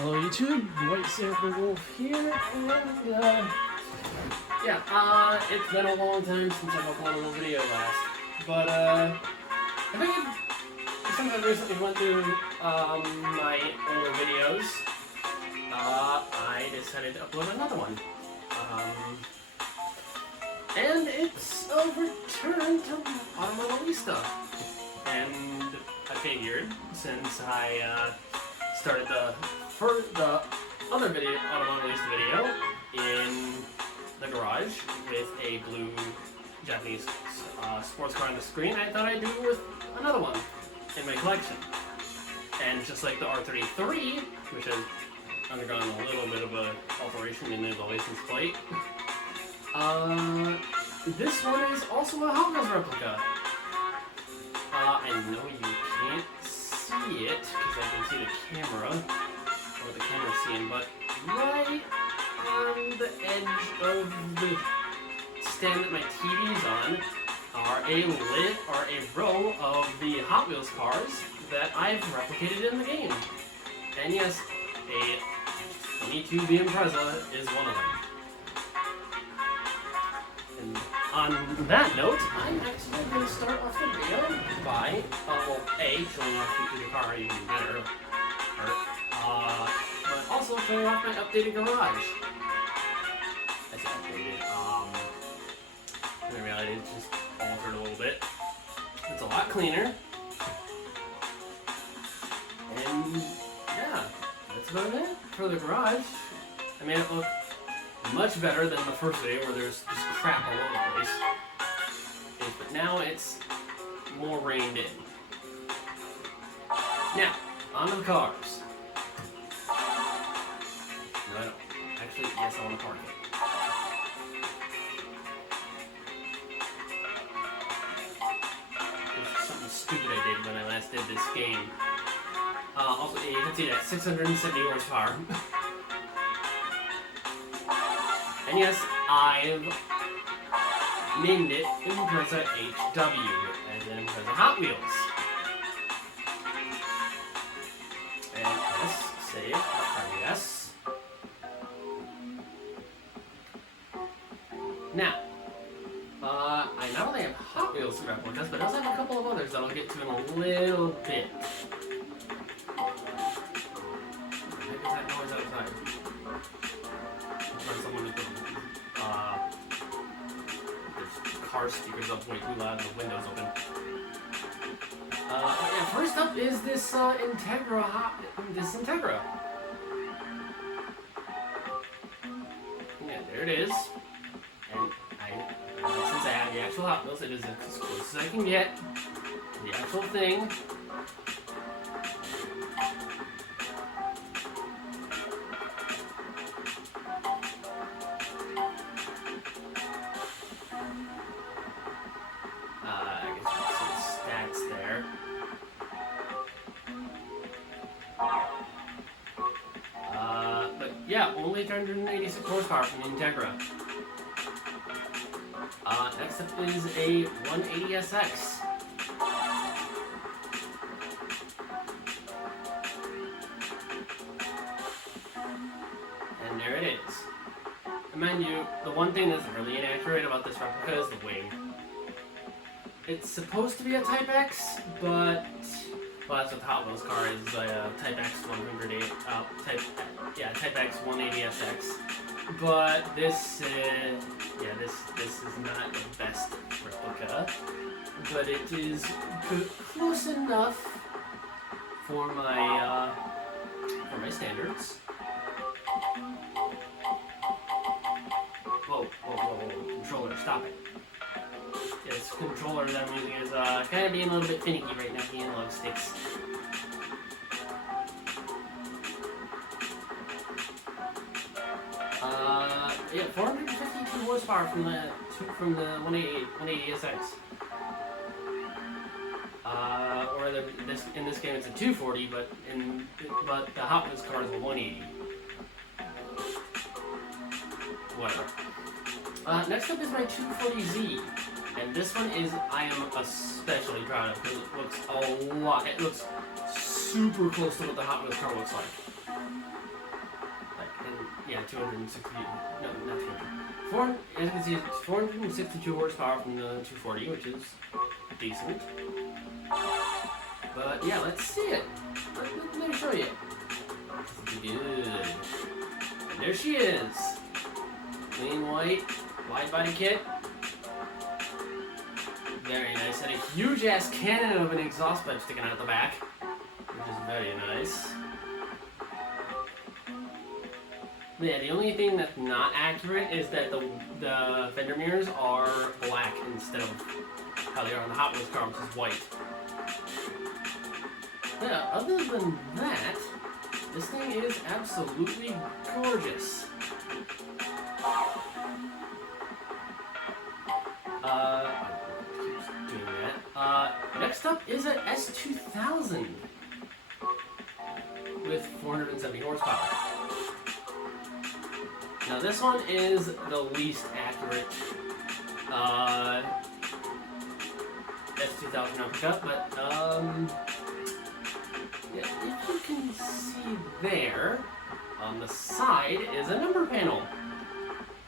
Hello YouTube, White Sailor Wolf here, and it's been a long time since I've uploaded a video last, but I figured since I recently went through my older videos, I decided to upload another one, and it's a return to modellista, and I figured since I started the other video, modellista video, in the garage with a blue Japanese sports car on the screen, I thought I'd do it with another one in my collection. And just like the R33, which has undergone a little bit of a alteration in the license plate, this one is also a Hot Wheels replica. I know you can't see it because I can see the camera, or what the camera's seeing, but right on the edge of the stand that my TV's on are a row of the Hot Wheels cars that I've replicated in the game. And yes, a 22 Impreza is one of them. And on that note, I'm actually going to start off the video by, showing off the car even better, but also showing off my updated garage. I say updated, in reality it's just altered a little bit. It's a lot cleaner. And yeah, that's about it for the garage. I made it look much better than the first video where there's just crap all over the place. But now it's more reined in. Now, on to the cars. No, actually, yes, I want to park it. There's something stupid I did when I last did this game. Also, you can see that 670 horsepower. And yes, I've named it Impreza HW, as in Impreza Hot Wheels. And yes, save, yes. Now, I not only have Hot Wheels replicas, but I also have a couple of others that I'll get to in a little bit. What the heck is that noise outside? Someone with the car speakers up way too loud and the windows open. Yeah, first up is this Integra. Yeah, there it is. And since I have the actual Hot Wheels, it is as close as I can get to the actual thing. Yeah, only 386 horsepower from the Integra. Next up is a 180SX. And there it is. And mind you, the one thing that's really inaccurate about this replica is the wing. It's supposed to be a Type X, but well, that's what the Hot Wheels car is, Type X 108, Type X 180SX. But this is not the best replica, but it is close enough for my standards. Whoa, controller, stop it. This controller that I'm using is kind of being a little bit finicky right now, the analog sticks. Yeah, 452 horsepower from the 180SX. Or in this game it's a 240, but the Hot Wheels car is a 180. Whatever. Next up is my 240Z. And this one I am especially proud of because it looks super close to what the Hot Wheels car looks like. yeah, 260. No, not 200. As you can see, it's 462 horsepower from the 240, which is decent. But yeah, let's see it. Let me show you. Good. And there she is. Clean white, wide body kit. Very nice. And a huge ass cannon of an exhaust pipe sticking out the back, which is very nice. Yeah, the only thing that's not accurate is that the fender mirrors are black instead of how they are on the Hot Wheels car, which is white. Yeah, other than that, this thing is absolutely gorgeous. Next up is an S2000 with 470 horsepower. Now this one is the least accurate S2000 replica, but yeah, if you can see there, on the side is a number panel.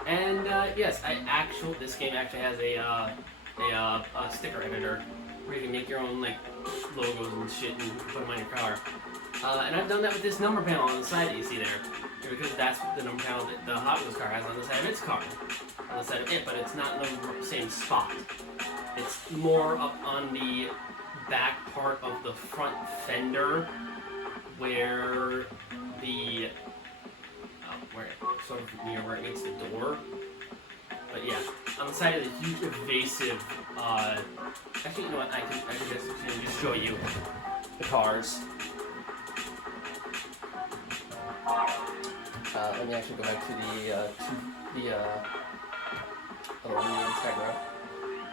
And yes, this game actually has a sticker editor where you can make your own like logos and shit and put them on your car. And I've done that with this number panel on the side that you see there, because that's the number panel that the Hot Wheels car has on the side of its car, on the side of it, but it's not in the same spot. It's more up on the back part of the front fender, where the sort of near where it meets the door. But yeah, on the side of the huge evasive. Actually, you know what? I can just show you the cars. Let me actually go back to the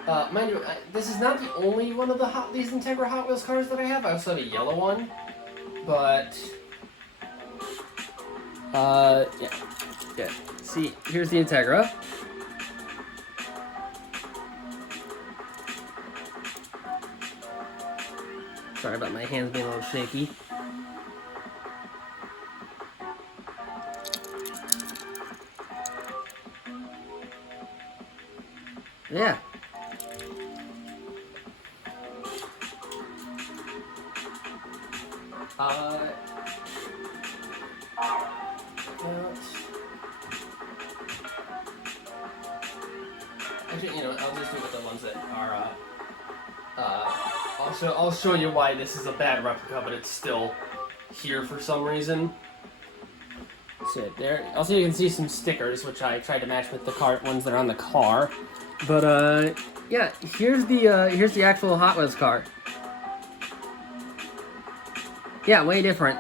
Integra. Mind you, this is not the only one of these Integra Hot Wheels cars that I have. I also have a yellow one, but yeah. See, here's the Integra. Sorry about my hands being a little shaky. Yeah. Actually, you know, I'll just do with the ones that are, I'll show you why this is a bad replica, but it's still here for some reason. So there. Also, you can see some stickers, which I tried to match with the ones that are on the car. But yeah, here's the actual Hot Wheels car. Yeah, way different.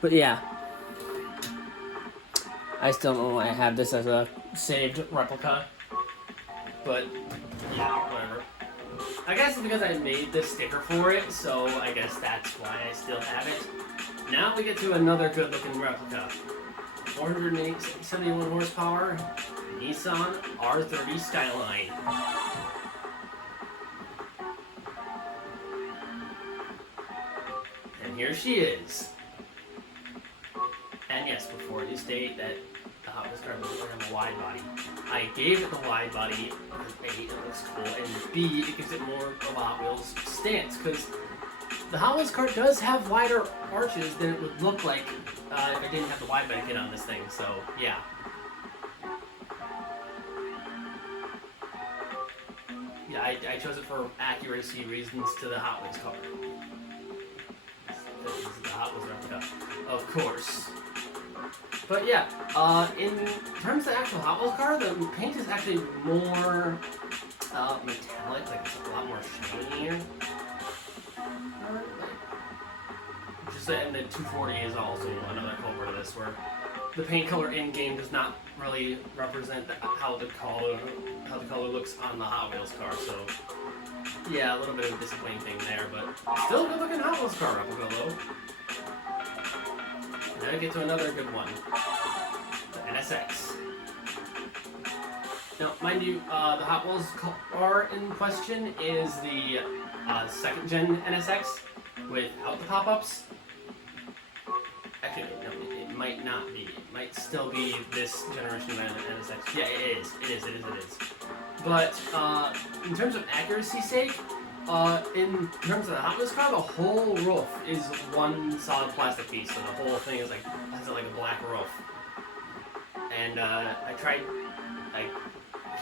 But yeah, I still don't know why I have this as a saved replica. But yeah, whatever. I guess it's because I made the sticker for it, so I guess that's why I still have it. Now we get to another good-looking replica. 471 horsepower, Nissan R30 Skyline. And here she is. And yes, before you state that the Hot Wheels car doesn't have a wide body, I gave it the wide body because A, it looks cool, and B, it gives it more of a Hot Wheels stance, because the Hot Wheels car does have wider arches than it would look like if I didn't have the wide body kit on this thing, so yeah. Yeah, I chose it for accuracy reasons to the Hot Wheels car. This is the Hot Wheels replica, of course. But yeah, in terms of the actual Hot Wheels car, the paint is actually more metallic, like it's a lot more shinier. And the 240 is also another culprit of this, where the paint color in game does not really represent how the color looks on the Hot Wheels car. So yeah, a little bit of a disappointing thing there, but still a good looking Hot Wheels car replica though. Now we get to another good one, the NSX. Now, mind you, the Hot Wheels car in question is the second gen NSX. without the pop-ups. Actually, no, it might not be. It might still be this generation of NSX. Yeah, it is. It is. But in terms of accuracy's sake, in terms of the Hot Wheels car, the whole roof is one solid plastic piece. So the whole thing is like has like a black roof. And I tried. I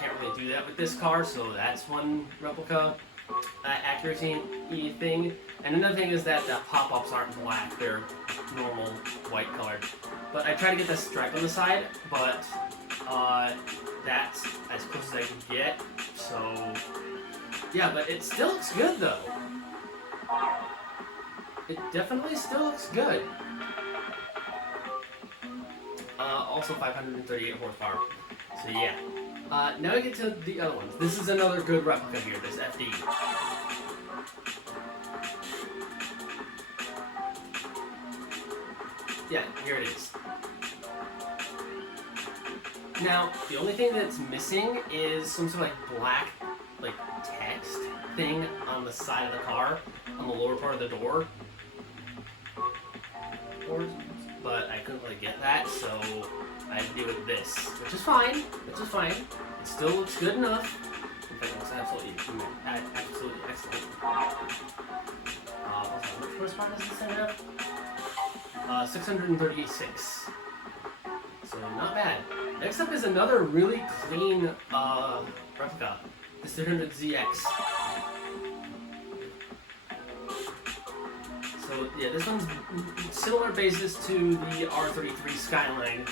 can't really do that with this car, so that's one replica accuracy thing. And another thing is that the pop-ups aren't black; they're normal white colored. But I tried to get the stripe on the side, but that's as close as I can get. So yeah, but it still looks good though. It definitely still looks good. Also 538 horsepower. So yeah. Now we get to the other ones. This is another good replica here, this FD. Yeah, here it is. Now, the only thing that's missing is some sort of like black, like text thing on the side of the car, on the lower part of the door. But I couldn't really get that, so I had to deal with this, which is fine. It still looks good enough. In fact, it looks absolutely excellent. Which horsepower does this thing have? 636. So not bad. Next up is another really clean replica, the 300ZX. So yeah, this one's similar basis to the R33 Skyline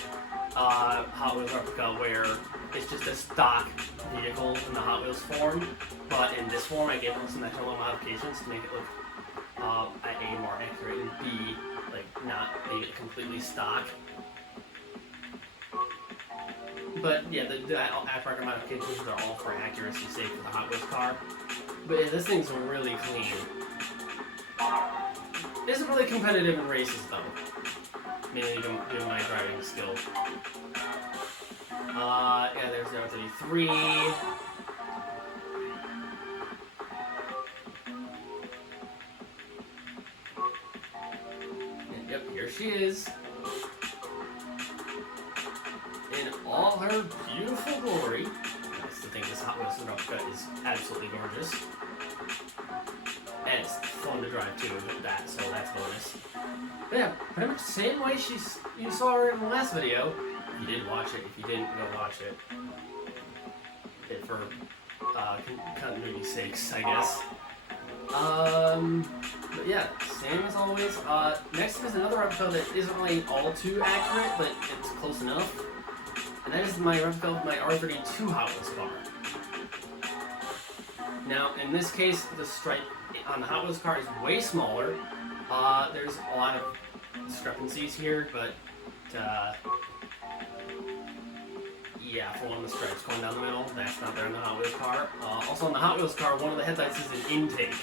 Hot Wheels replica, where it's just a stock vehicle in the Hot Wheels form, but in this form I gave them some extra little modifications to make it look A, more accurate, and B, like not be completely stock. But yeah, the aftermarket modifications are all for accuracy's sake for the Hot Wheels car. But yeah, this thing's really clean. It isn't really competitive in races though, mainly due to my driving skill. Yeah, there's the R33. And yep, here she is. In all her beautiful glory. That's the thing, this Hot Wheels replica is absolutely gorgeous. And it's fun to drive too with that, so that's bonus. But yeah, pretty much the same way you saw her in the last video. If you did watch it, if you didn't, go watch it. For continuity's sakes, I guess. But yeah, same as always. Next is another replica that isn't really all too accurate, but it's close enough. And that is my replica of my R32 Hot Wheels car. Now, in this case, the stripe on the Hot Wheels car is way smaller. There's a lot of discrepancies here, but yeah, for one of the stripes going down the middle, that's not there in the Hot Wheels car. Also on the Hot Wheels car, one of the headlights is an intake,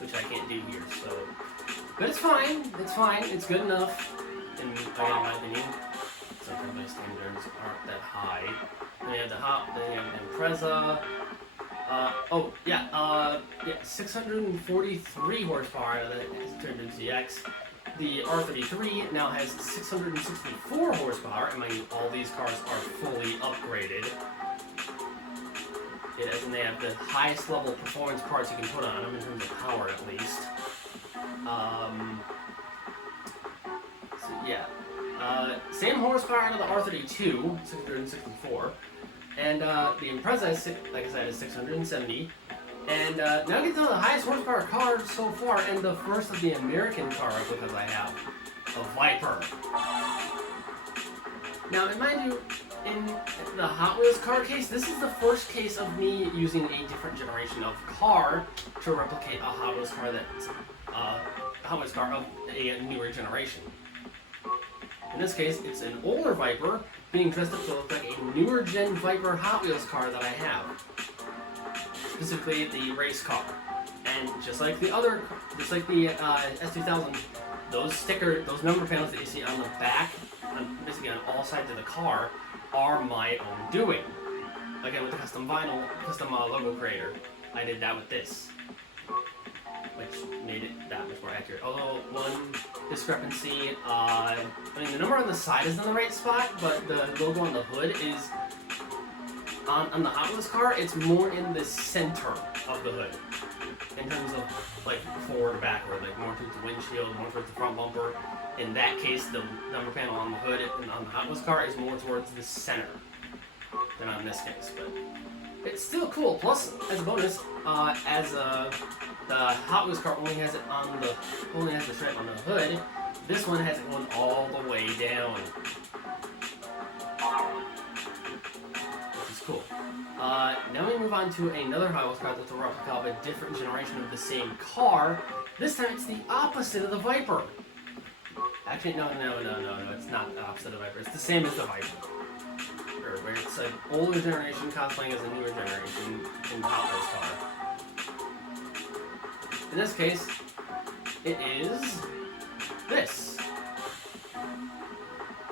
which I can't do here, so. But it's fine, it's good enough, in my opinion. Sometimes my standards aren't that high. Then you have the Impreza. Oh, yeah, 643 horsepower that has turned into ZX. The R33 now has 664 horsepower, and mind you, all these cars are fully upgraded. And they have the highest level performance parts you can put on them, in terms of power at least. So yeah. Same horsepower out of the R32, 664. And the Impreza, like I said, is 670. And now get to the highest horsepower car so far, and the first of the American car replicas I have, a Viper. Now, and mind you, in the Hot Wheels car case, this is the first case of me using a different generation of car to replicate a Hot Wheels car that's Hot Wheels car of a newer generation. In this case, it's an older Viper being dressed up to look like a newer gen Viper Hot Wheels car that I have. Specifically the race car. And just like the S2000, those number panels that you see on the back, basically on all sides of the car, are my own doing. Again, with the custom vinyl, custom logo creator. I did that with this. which made it that much more accurate. Although one discrepancy, I mean the number on the side is in the right spot, but the logo on the hood is on the Hot Wheels car. It's more in the center of the hood in terms of like forward or backward, like more towards the windshield, more towards the front bumper. In that case, the number panel on the hood and on the Hot Wheels car is more towards the center than on this case, but it's still cool. Plus, as a bonus, the Hot Wheels car only has the stripe on the hood. This one has it going all the way down, which is cool. Now we move on to another Hot Wheels car that's a replica of a different generation of the same car. This time it's the opposite of the Viper. Actually, no, it's not the opposite of the Viper. It's the same as the Viper. Where it's an older generation cosplaying as a newer generation in the Hot Wheels car. In this case, it is this.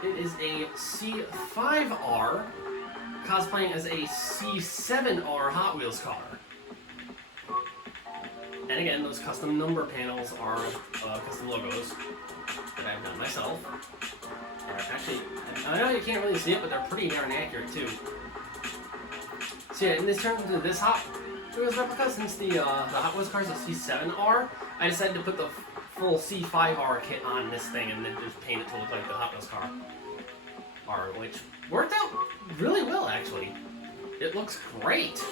It is a C5R cosplaying as a C7R Hot Wheels car. And again, those custom number panels are custom logos that I've done myself. Actually, I know you can't really see it, but they're pretty darn accurate too. So yeah, in this terms of this Hot Wheels replica, since the Hot Wheels car is a C7R, I decided to put the full C5R kit on this thing and then just paint it to look like the Hot Wheels car. Which worked out really well, actually. It looks great,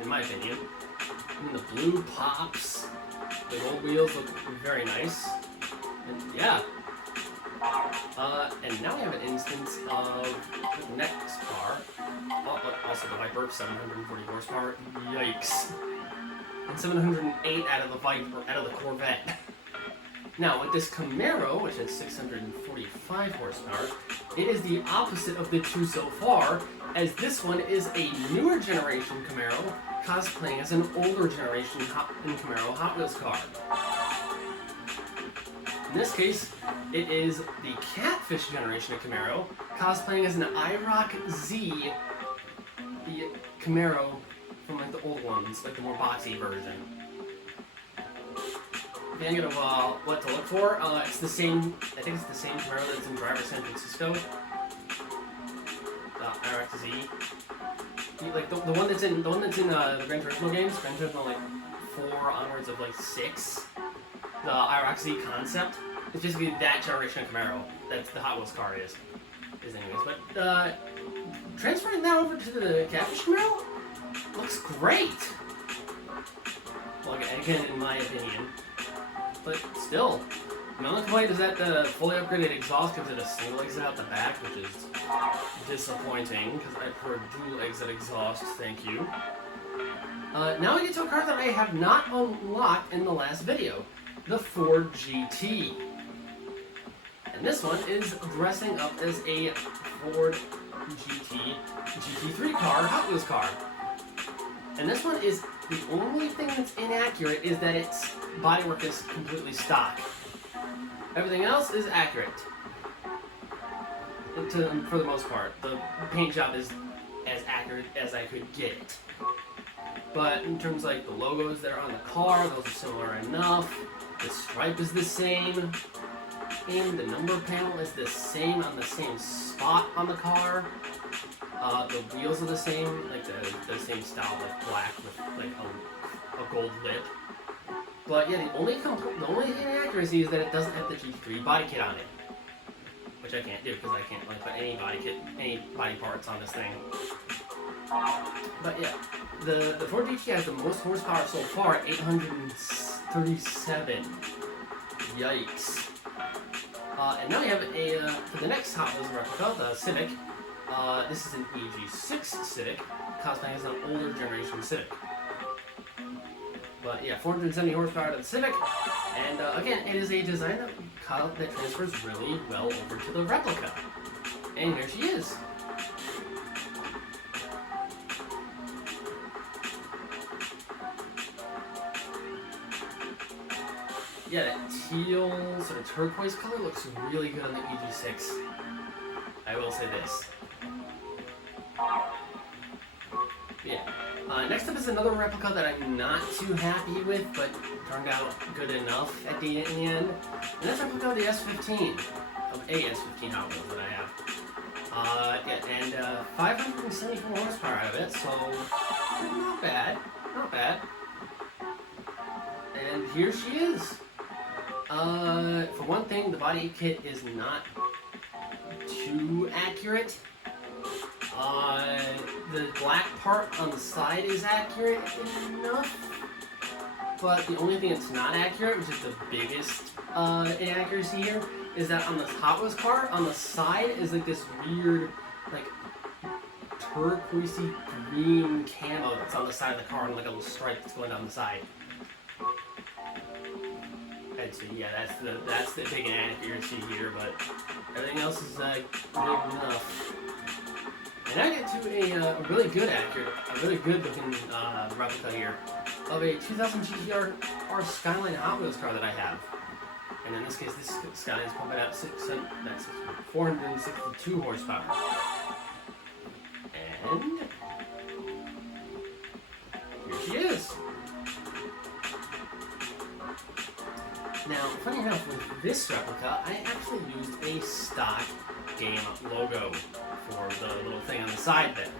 in my opinion. I mean, the blue pops, the gold wheels look very nice, and yeah. And now we have an instance of the next car. Also the Viper, 740 horsepower. Yikes! And 708 out of the Corvette. Now with this Camaro, which has 645 horsepower, it is the opposite of the two so far, as this one is a newer generation Camaro cosplaying as an older generation Camaro Hot Wheels car. In this case, it is the Catfish generation of Camaro, cosplaying as an IROC Z, the Camaro from like the old ones, like the more boxy version. Thinking of what to look for, it's the same. I think it's the same Camaro that's in Driver San Francisco. IROC Z. Like the one that's in the Gran Turismo games, Gran Turismo like 4 onwards of like 6. The IROC Z concept. It's just that generation of Camaro. That's the Hot Wheels car is anyways. But transferring that over to the Catfish Camaro looks great. Well, again, in my opinion, but still, my only complaint is that the fully upgraded exhaust gives it a single exit out the back, which is disappointing because I prefer dual exit exhaust. Thank you. Now we get to a car that I have not unlocked in the last video. The Ford GT. And this one is dressing up as a Ford GT3 car, Hot Wheels car. And this one is, the only thing that's inaccurate is that its bodywork is completely stock. Everything else is accurate. For the most part. The paint job is as accurate as I could get it. But in terms of like the logos that are on the car, those are similar enough. The stripe is the same, and the number panel is the same on the same spot on the car. The wheels are the same, like the same style, like black with like a gold lip. But yeah, the only inaccuracy is that it doesn't have the GT3 body kit on it, which I can't do because I can't like put any body parts on this thing. But yeah, the Ford GT has the most horsepower so far, 837. Yikes. And now we have for the next Hot Wheels replica, the Civic. This is an EG6 Civic, cosplaying as an older generation Civic. But yeah, 470 horsepower to the Civic, and again, it is a design that transfers really well over to the replica. And here she is. Yeah, that teal sort of turquoise color looks really good on the EG6. I will say this. Yeah. Next up is another replica that I'm not too happy with, but turned out good enough in the end. And that's a replica of the S15, of a S15 Hot Wheels that I have. Yeah, and 574 horsepower out of it, so not bad, not bad. And here she is. For one thing, the body kit is not too accurate. The black part on the side is accurate enough, but the only thing that's not accurate, which is the biggest inaccuracy here, is that on the Hot Wheels car, on the side is like this weird, like, turquoisey green camo that's on the side of the car and like a little stripe that's going down the side. And so yeah, that's the big inaccuracy here, but everything else is good enough. And I get to a really good looking replica here of a 2000 GTR Skyline Hot Wheels car that I have. And in this case, this Skyline is pumping out 462 horsepower. And here she is. Now, funny enough, with this replica, I actually used a stock game logo for the little thing on the side there.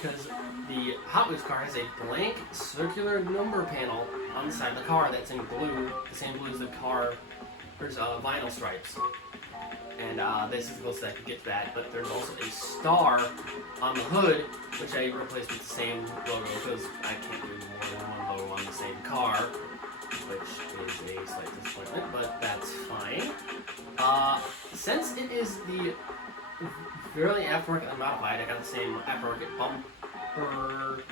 Because the Hot Wheels car has a blank circular number panel on the side of the car that's in blue, the same blue as the car. There's vinyl stripes. And this is the closest I could get to that, but there's also a star on the hood, which I replaced with the same logo because I can't do more than one logo on the same car, which is a slight disappointment, but that's fine. Since it is the fairly aftermarket unmodified, I got the same aftermarket bumper.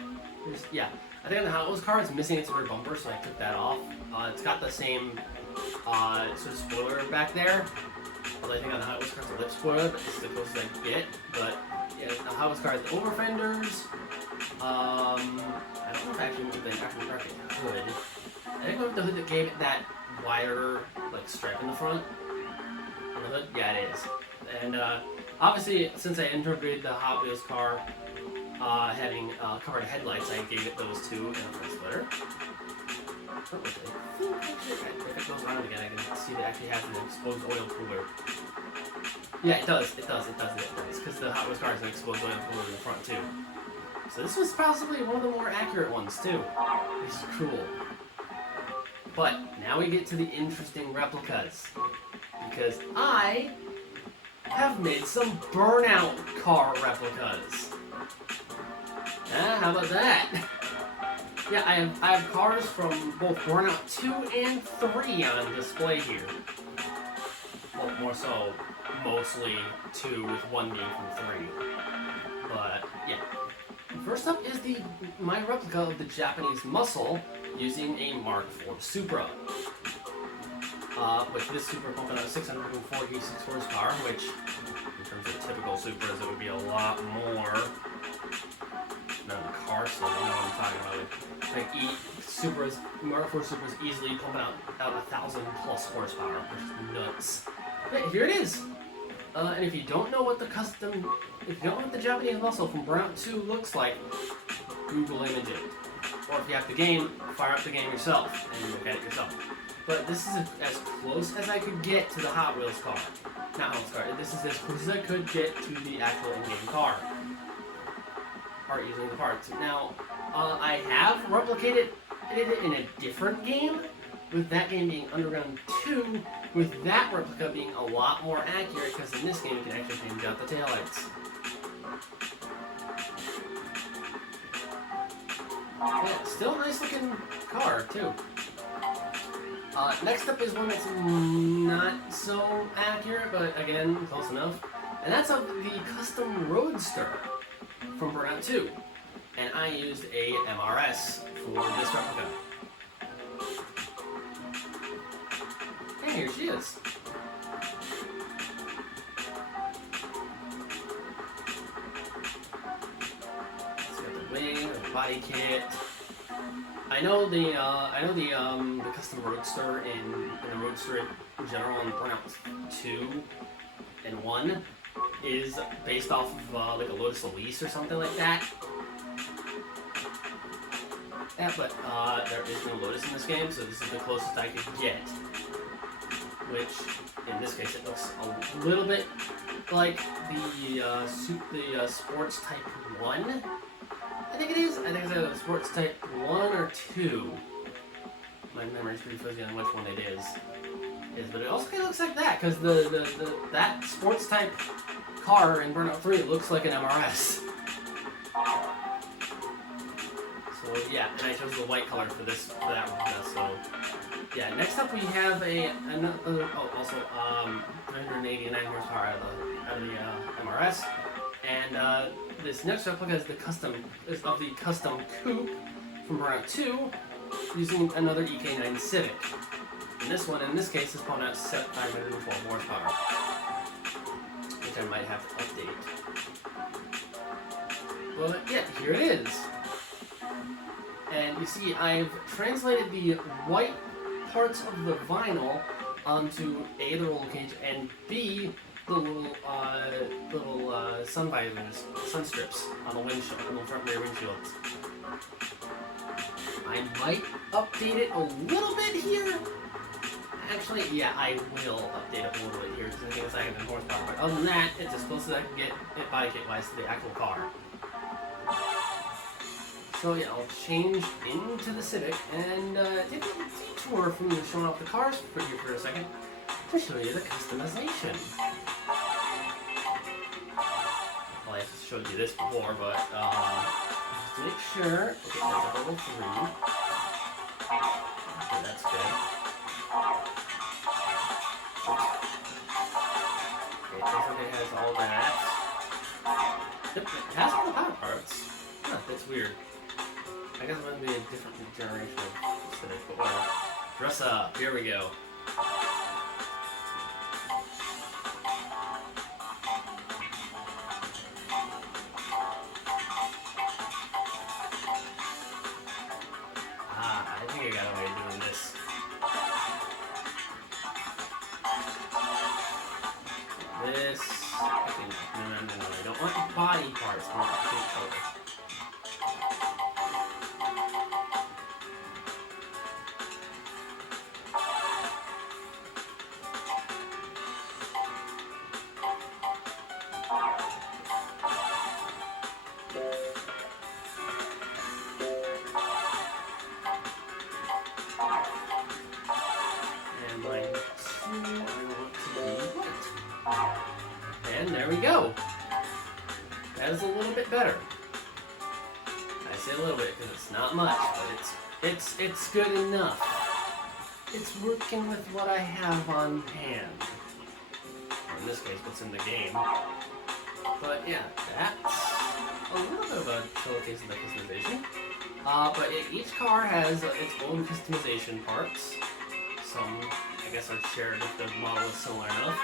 Yeah, I think on the Hot Wheels car it's missing its rear bumper, so I took that off. It's got the same sort of spoiler back there. Although I think on the Hot Wheels car it's a lip spoiler, but this is the closest I can get. But yeah, the Hot Wheels car has the over fenders. I don't know if I actually moved the aftermarket hood. I think I moved the hood that gave it that wider like stripe in the front. On the hood, yeah, it is. And obviously, since I integrated the Hot Wheels car having covered headlights, I gave it those two and a full splitter. If it goes around again, I can see that it actually has an exposed oil cooler. Yeah, it does, because the Hot Wheels car has an exposed oil cooler in the front too. So this was possibly one of the more accurate ones too, which is cool. But now we get to the interesting replicas, because I have made some Burnout car replicas. How about that? Yeah, I have cars from both Burnout 2 and 3 on display here. Well, more so, mostly 2 with 1 being from 3. But, yeah. First up is my replica of the Japanese Muscle using a Mark IV Supra. With this Supra pumping out 646 horsepower, which, in terms of typical Supras, it would be a lot more than the car, so you know what I'm talking about. Like Mark IV Supras easily pumping out 1,000 plus horsepower, which is nuts. But here it is. And if you don't know what the Japanese Muscle from Burnout 2 looks like, Google image it. Or if you have the game, fire up the game yourself and look at it yourself. But this is as close as I could get to the Hot Wheels car. Not Hot Wheels car. This is as close as I could get to the actual in-game car. Part using the parts. Now, I have replicated it in a different game, with that game being Underground 2, with that replica being a lot more accurate, because in this game you can actually change out the taillights. Yeah, still a nice looking car, too. Next up is one that's not so accurate, but again, close enough. And that's of the Custom Roadster from Burnout 2. And I used a MRS for this replica. And here she is. It's got the wing, the body kit. I know the Custom Roadster and the Roadster in general in Burnout 2 and 1 is based off of like a Lotus Elise or something like that. Yeah, but there is no Lotus in this game, so this is the closest I could get. Which, in this case, it looks a little bit like the Sports Type 1. I think it is. I think it's either the Sports Type 1 or 2. My memory's pretty fuzzy on which one it is. But it also kind of looks like that, because that Sports Type car in Burnout 3 looks like an MRS. So yeah, and I chose the white color for that replica. So yeah, next up we have another 389 horsepower out of the MRS, and this next replica is of the custom coupe from Burnout 2, using another EK9 Civic. And this one, in this case, is pulling out 512 horsepower, which I might have to update. But yeah, here it is. And you see, I've translated the white parts of the vinyl onto A, the roll cage, and B, the little sun visors, sun strips on the windshield, on the front rear windshields. I might update it a little bit here. Actually, yeah, I will update it a little bit here because I think it's like 1 horsepower. But other than that, it's as close as I can get it body kit-wise to the actual car. So yeah, I'll change into the Civic and take a detour from showing off the cars for you for a second to show you the customization. Well, I showed you this before, but just to make sure, okay, that's a level 3. Okay, that's good. Okay, it looks like it has all that. Yep, it has all the power parts. Huh, that's weird. I guess it might be a different generation of Civic, but whatever. Dress up, here we go. I think I got a way of doing this. No, I don't want body parts, I want paint color. And line 2, I want to be white. And there we go. That is a little bit better. I say a little bit because it's not much, but it's good enough. It's working with what I have on hand. Or in this case, what's in the game. But yeah, that's a little bit of a showcase of the customization. But each car has its own customization parts. Some, I guess, are shared if the model is similar enough.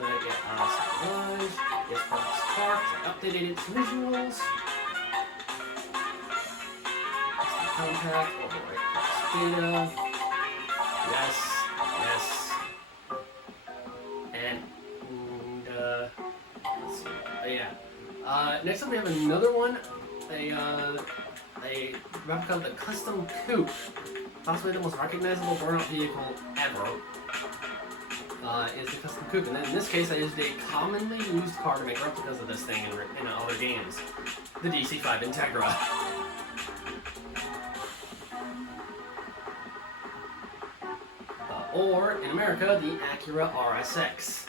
But yeah, some garage, yes, parts, I updated its visuals. Compact, overwrite data. Yes. And let's see. Yeah. Next up we have another one, a replica of the custom coupe, possibly the most recognizable burnout vehicle ever. Is the custom coupe, and in this case I used a commonly used car to make replicas of this thing in other games, the DC-5 Integra. Or, in America, the Acura RSX.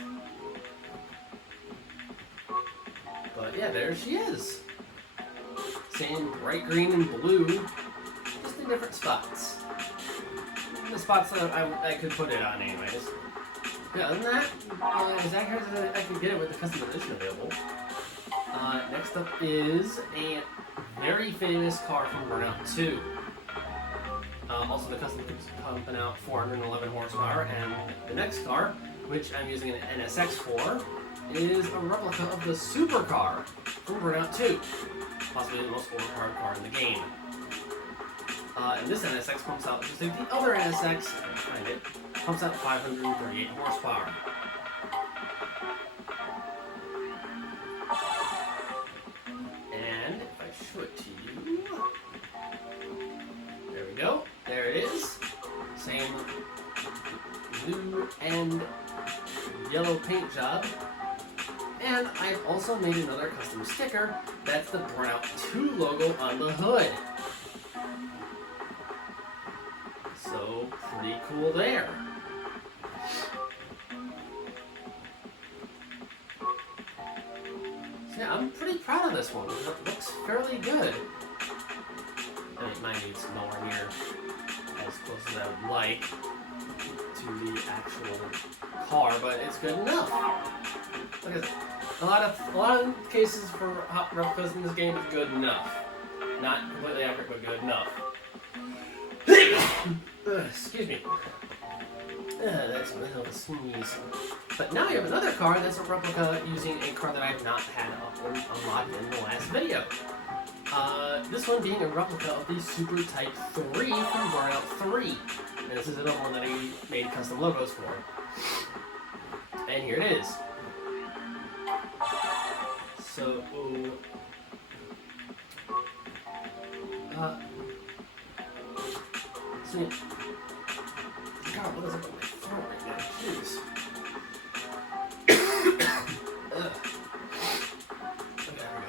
But yeah, there she is. Same bright green and blue, just in different spots. The spots that I could put it on anyways. Yeah, other than that, as accurate as I can get it with the customization available. Next up is a very famous car from Burnout 2. Also, the custom coupe's pumping out 411 horsepower, and the next car, which I'm using an NSX for, is a replica of the supercar from Burnout 2, possibly the most overpowered car in the game. And this NSX pumps out, just like the other NSX, if I can find it, pumps out 538 horsepower. And if I show it to you, and yellow paint job. And I've also made another custom sticker. That's the Burnout 2 logo on the hood. So, pretty cool there. So yeah, I'm pretty proud of this one. It looks fairly good. I mean, mine needs nowhere near as close as I would like to the actual car, but it's good enough. Like I said, a lot of cases for hot replicas in this game is good enough. Not completely accurate, but good enough. Excuse me. That's a hell of a sneeze. But now you have another car that's a replica using a car that I've not had unlocked in the last video. This one being a replica of the Super Type 3 from Burnout 3. And this is another one that I made custom logos for. And here it is. So, see, God, what is up with my throat right now? Jeez. Okay, there we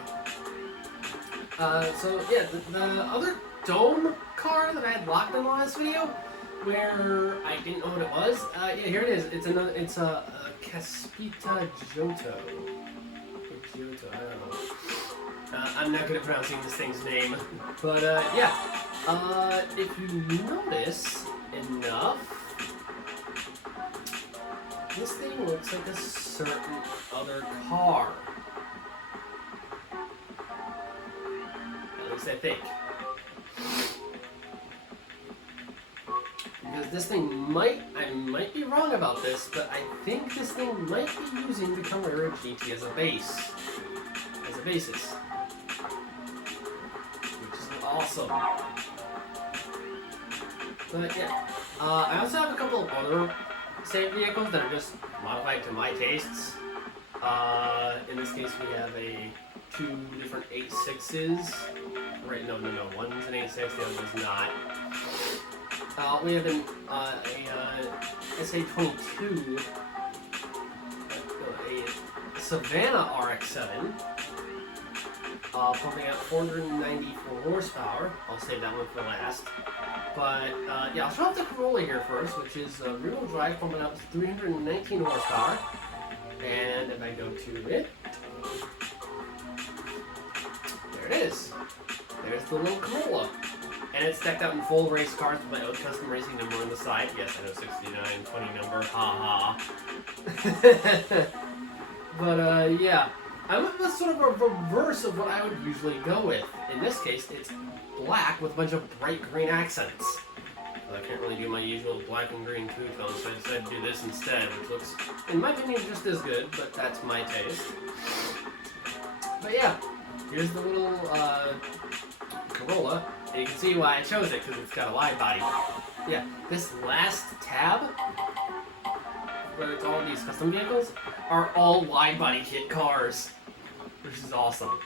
go. So yeah, the other dome car that I had locked in the last video, where I didn't know what it was. Yeah, here it is. It's a Caspita Giotto. Giotto, I don't know. I'm not good at pronouncing this thing's name, but yeah. If you notice enough, this thing looks like a certain other car. At least I think. Because this thing I might be wrong about this, but I think this thing might be using the Carrera GT as a base. As a basis. Which is awesome. But yeah, I also have a couple of other same vehicles that are just modified to my tastes. In this case, we have two different 8.6s. Right? No. One's an 8.6, the other one's not. We have a SA22, a Savannah RX-7. Pumping out 494 horsepower. I'll save that one for last. But yeah, I'll show off the Corolla here first, which is rear-wheel drive, pumping out 319 horsepower. And if I go to it, there it is. There's the little Corolla. And it's decked out in full race cars with my own custom racing number on the side. Yes, I know, 6920 number, haha. But yeah. I'm sort of a reverse of what I would usually go with. In this case, it's black with a bunch of bright green accents. But I can't really do my usual black and green two-tone, so I decided to do this instead, which looks, in my opinion, just as good, but that's my taste. But yeah, here's the little Corolla, and you can see why I chose it, because it's got a wide body. Yeah, this last tab, where it's all these custom vehicles, are all wide body kit cars, which is awesome.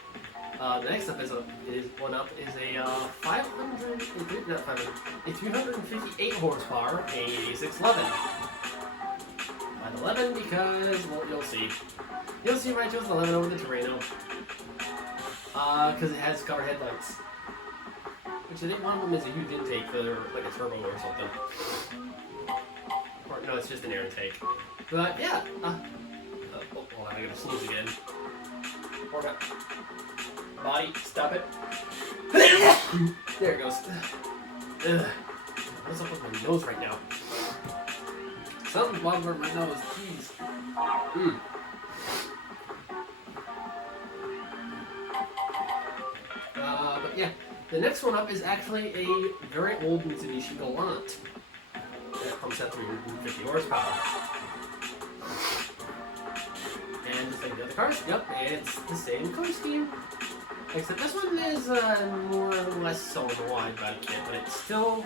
The next up is a 358 horsepower, a 611. Why 11? Because, well, you'll see. You'll see why I chose the 11 over the Terreno. Because it has covered headlights. Which I think one of them is a huge intake for like a turbo or something. Or no, it's just an air intake. But yeah, hold on, I gotta sneeze again. Hold on. Body, stop it. There it goes. Ugh. What's up with my nose right now? Something's bothering my nose, jeez. But yeah, the next one up is actually a very old Mitsubishi Galant. That pumps out 350 horsepower. And just like the other cars, yep, it's the same color scheme. Except this one is more or less so on the wide body kit, but it's still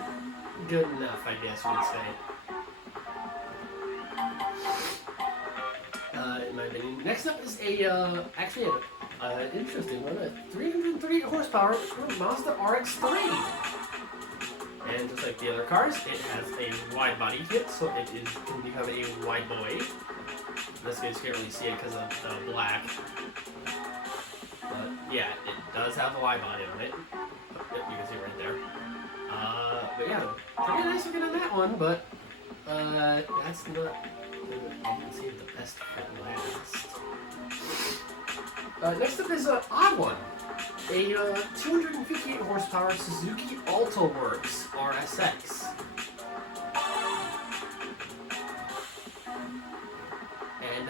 good enough, I guess you would say. In my opinion. Next up is actually an interesting one, a 338 horsepower Mazda RX-3. And just like the other cars, it has a wide body kit, so it can become a wide boy. In this case, you can't really see it because of the black. But yeah, it does have a wide body on it. Yep, you can see it right there. But yeah, pretty nice looking on that one, but that's not, I didn't see the best for last. Next up is an odd one. A 258 horsepower Suzuki Alto Works RSX. And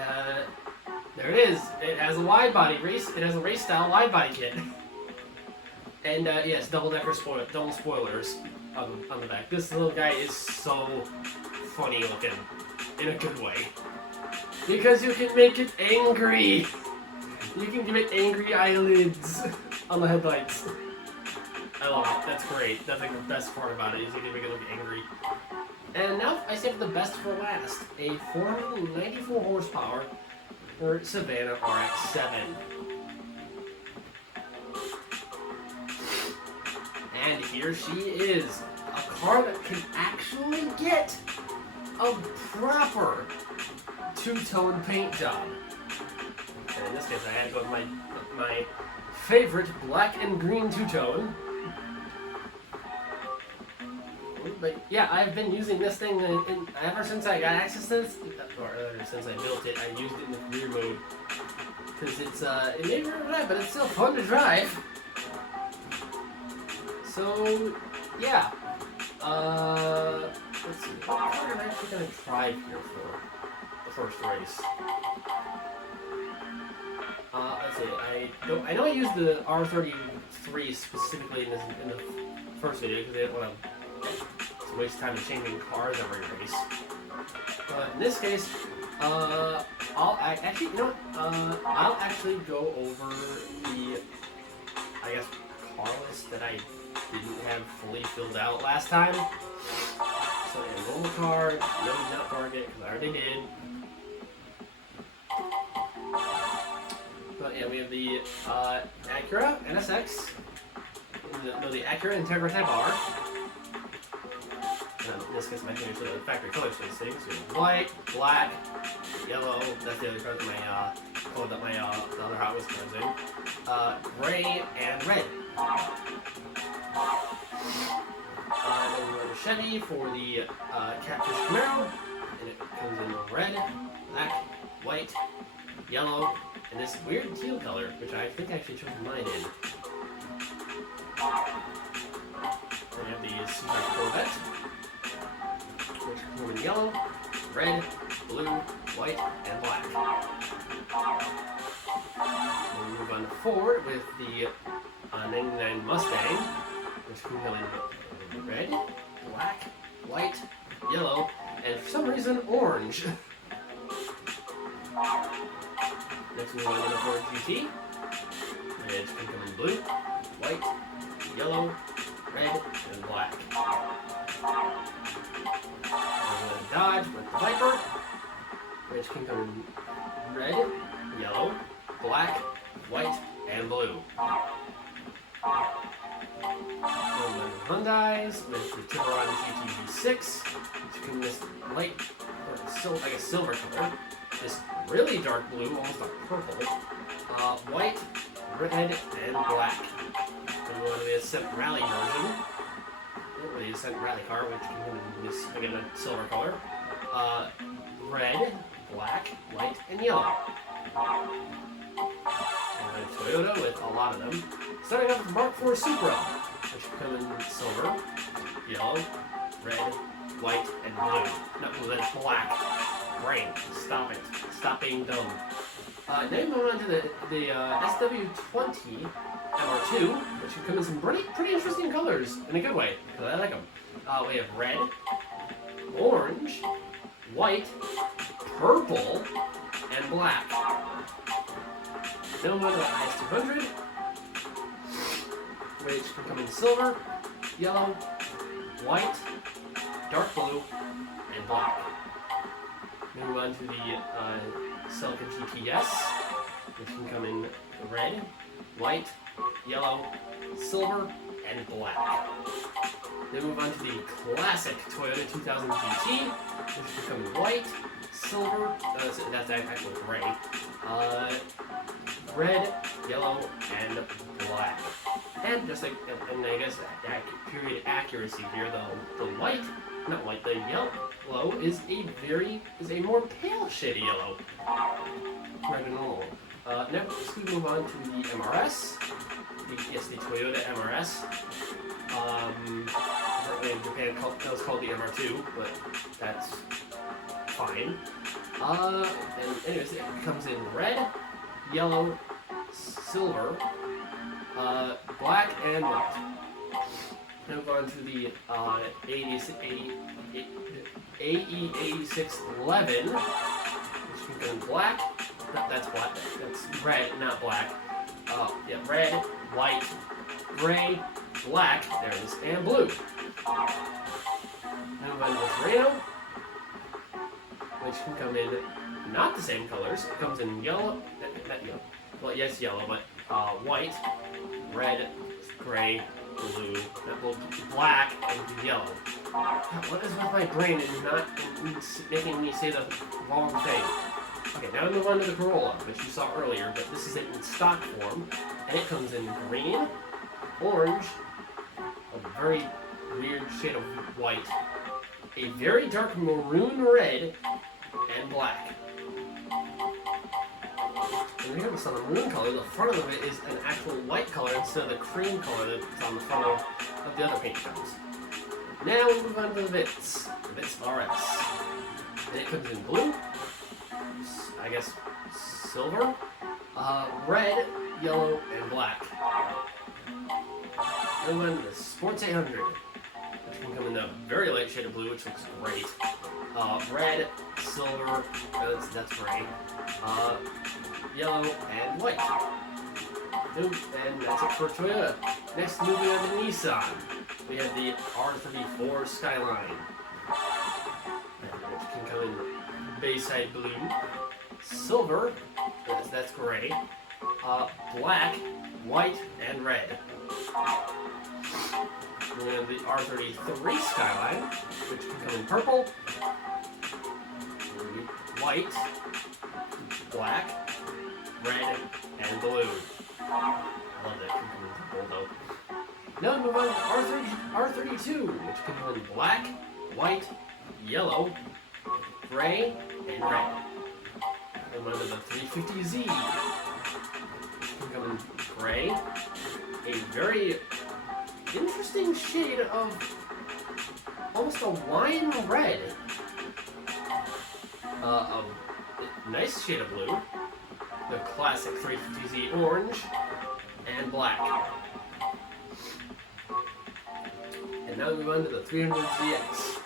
there it is. It has a wide body race. It has a race style wide body kit. And yes, double spoilers on the back. This little guy is so funny looking in a good way because you can make it angry. You can give it angry eyelids on the headlights. I love it. That's great. That's like the best part about it is you can make it look angry. And now I saved the best for last. A 494 horsepower for Savannah RX-7. And here she is. A car that can actually get a proper two-tone paint job. And in this case, I had to go with my favorite black and green two-tone. But yeah, I've been using this thing ever since I got access to this, or ever since I built it. I used it in the career mode because it may be right, but it's still fun to drive. So yeah, let's see. What car am I actually gonna drive here for the first race? Let's see. I know I used the R33 specifically in the first video because I didn't want to waste time changing cars every race. But in this case, I'll actually go over the, I guess, car list that I didn't have fully filled out last time. So a normal car, no nut target because I already did. But yeah, we have the Acura NSX, the Acura Integra Type R. In this case, my fingers are the factory colors for these things. So white, black, yellow. That's the other color that my the other Hot Wheels comes in. Gray and red. Then we run a Chevy for the Catfish Camaro, and it comes in red, black, white, yellow, and this weird teal color, which I think I actually chose mine in. Then we have the Super Corvette, which comes in yellow, red, blue, white, and black. Then we move on to Ford with the 99 Mustang, which can come in red, black, white, yellow, and for some reason orange. Next we move on to the Ford GT, which can come in blue, white, yellow, red, and black. Then Dodge with the Viper, which can come in red, yellow, black, white, and blue. Hyundai's with the Tiburon GT6, which can be this light, or like a silver color, this really dark blue, almost a purple, white, red, and black. Then we go to the Ascent Rally version, the Ascent Rally car, which can come in this, again, a silver color, red, black, white, and yellow. And Toyota with a lot of them. Starting off with the Mark IV Supra, which come in silver, yellow, red, white, and blue. Not blue, that's black. Brain, stop it. Stop being dumb. Then moving on to the SW20 MR2, which can come in some pretty interesting colors in a good way, because I like them. We have red, orange, white, purple, and black. Then we'll go to the IS200, which can come in silver, yellow, white, dark blue, and black. Then we move on to the Celica GTS, which can come in red, white, yellow, silver, and black. Then move on to the classic Toyota 2000 GT, which becomes white, silver, that's actually gray, red, yellow, and black. And just like, and I guess that period accuracy here, the white, not white, the yellow is a more pale shade of yellow, rather than normal. Next we move on to the MRS. The Toyota MRS. In Japan, that was called the MR2, but that's fine. And anyways, it comes in red, yellow, silver, black, and white. Now move on to the AE8611, which can go in black. That's black. That's red, not black. Yeah, red, white, gray, black, there it is, and blue. Now move on to the Torino, which can come in not the same colors. It comes in yellow, not yellow, well, yes, yellow, but white, red, gray, blue, black, and yellow. What is with my brain and not making me say the wrong thing? Okay, now we move on to the Corolla, which you saw earlier, but this is in stock form, and it comes in green, orange, a very weird shade of white, a very dark maroon red, and black. And we have this on the maroon color. The front of it is an actual white color instead of the cream color that's on the front of the other paint jobs. Now we move on to the Vitz RS. And it comes in blue, I guess silver, red, yellow, and black. And then the Sports 800, which can come in a very light shade of blue, which looks great. Red, silver, that's gray. Yellow, and white. And that's it for Toyota. Next, moving on to Nissan. We have the R34 Skyline, which can come in Bayside blue, silver, that's gray, black, white, and red. We have the R33 Skyline, which can come in purple, white, black, red, and blue. I love that. It can come in purple though. Now we move on to R32, which can come in black, white, yellow, gray, and red. And one of the 350Z, which can come in gray, a very interesting shade of almost a wine red, a nice shade of blue, the classic 350Z orange, and black. And now we move on to the 300ZX.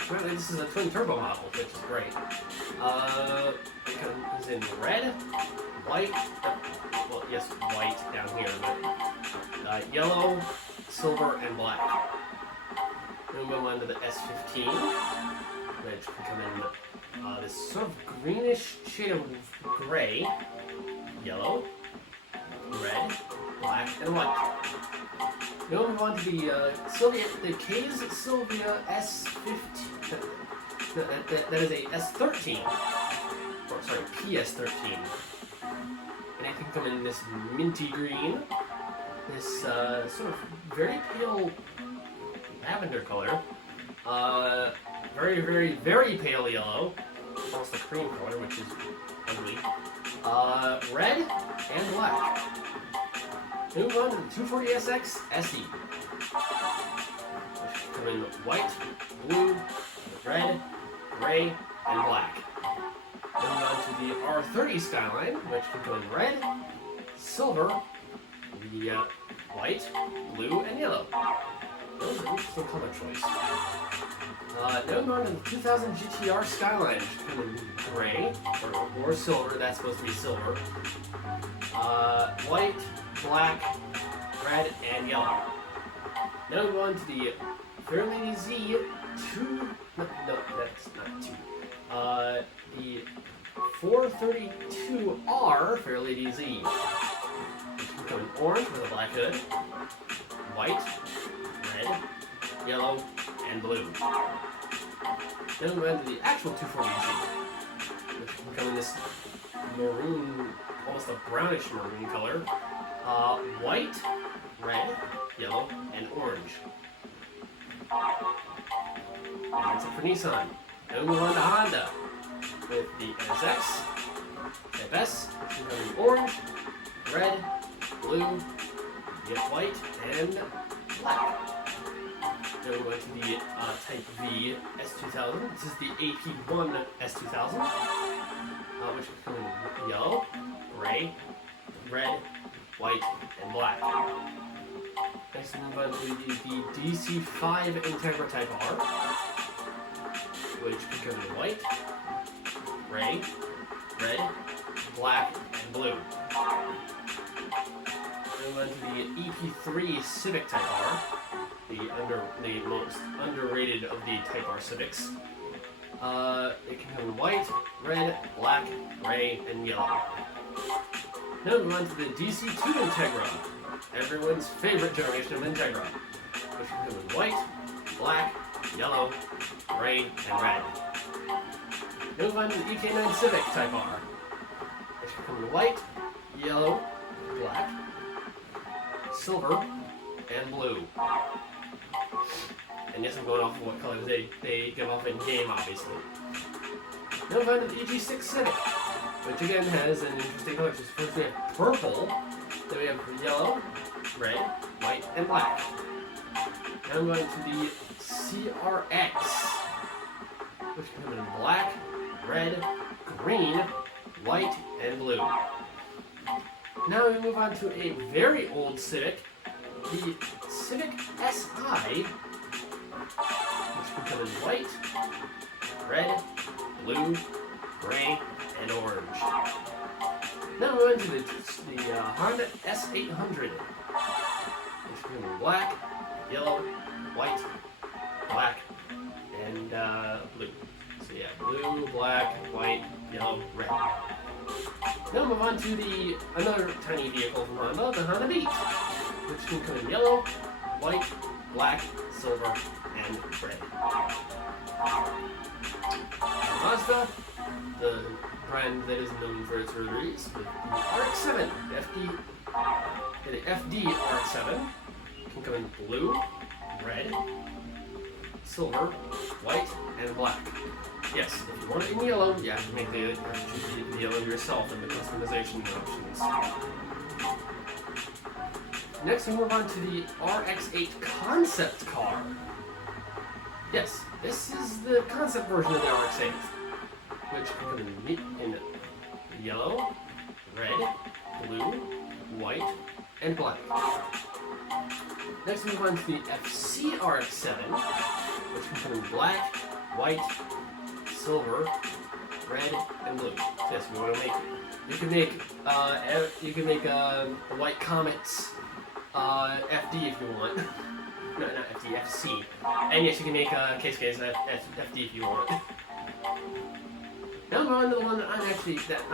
Apparently this is a twin turbo model, which is great. It comes in red, white, well, yes, white down here, but yellow, silver, and black. Then we move on to the S15, which can come in this sort of greenish shade of gray, yellow, red, black, and white. Now we move on to the K's Sylvia S15. That is a S13. Or sorry, PS13. And it can come in this minty green, this sort of very pale lavender color, very, very, very pale yellow, almost a cream color, which is ugly, red, and black. Move on to the 240SX SE, which can come in white, blue, red, gray, and black. Then move on to the R30 Skyline, which can come in red, silver, the white, blue, and yellow. Those are interesting color choice. Now move on to the 2000 GTR Skyline, which can come in gray, or silver, that's supposed to be silver, white, black, red, and yellow. Now we go on to the Fairlady Z2, no, that's not 2. The 432R Fairlady Z. Which can come in orange with a black hood, white, yellow, and blue. Then we went to the actual 240Z, which will come in this maroon, almost a brownish maroon color. White, red, yellow, and orange. And that's it for Nissan. Then we move on to Honda with the NSX, Type S, which will come in orange, red, blue, yet white, and black. Then we went to the Type V S2000. This is the AP1 S2000, which will come in yellow, gray, red, white, and black. Next, we move on to the DC5 Integra Type R, which will come in white, gray, red, black, and blue. Then we went to the EP3 Civic Type R, the most underrated of the Type R Civics. It can come in white, red, black, gray, and yellow. Then we went to the DC2 Integra, everyone's favorite generation of Integra, which can come in white, black, yellow, gray, and red. Then we went to the EK9 Civic Type R, which can come in white, yellow, black, silver, and blue. And yes, I'm going off of what colors they give off in game, obviously. Then we went to the EG6 Civic, which again has an interesting color. So first we have purple, then we have yellow, red, white, and black. Now I'm going to the CRX, which can come in black, red, green, white, and blue. Now we move on to a very old Civic, the Civic SI, which can come in white, red, blue, gray, and orange. Now we're into the Honda S800, which can come in black, yellow, white, black, and blue. So yeah, blue, black, white, yellow, red. Now we'll move on to another tiny vehicle from Honda, the Honda Beat, which can come in yellow, white, black, silver, and red. Mazda, the brand that is known for its rotors, with the RX-7, the FD RX-7, can come in blue, red, silver, white, and black. Yes, if you want it in yellow, you have to make the yellow yourself in the customization options. Next, we move on to the RX-8 concept car. Yes, this is the concept version of the RX-8, which can come in yellow, red, blue, white, and black. Next, we move on to the FC RX-7, which can come in black, white, silver, red, and blue. So yes, we want to make. You can make the White Comets FD if you want. No, not FD, FC. And yes, you can make Case FD if you want. Now we're on to the one that I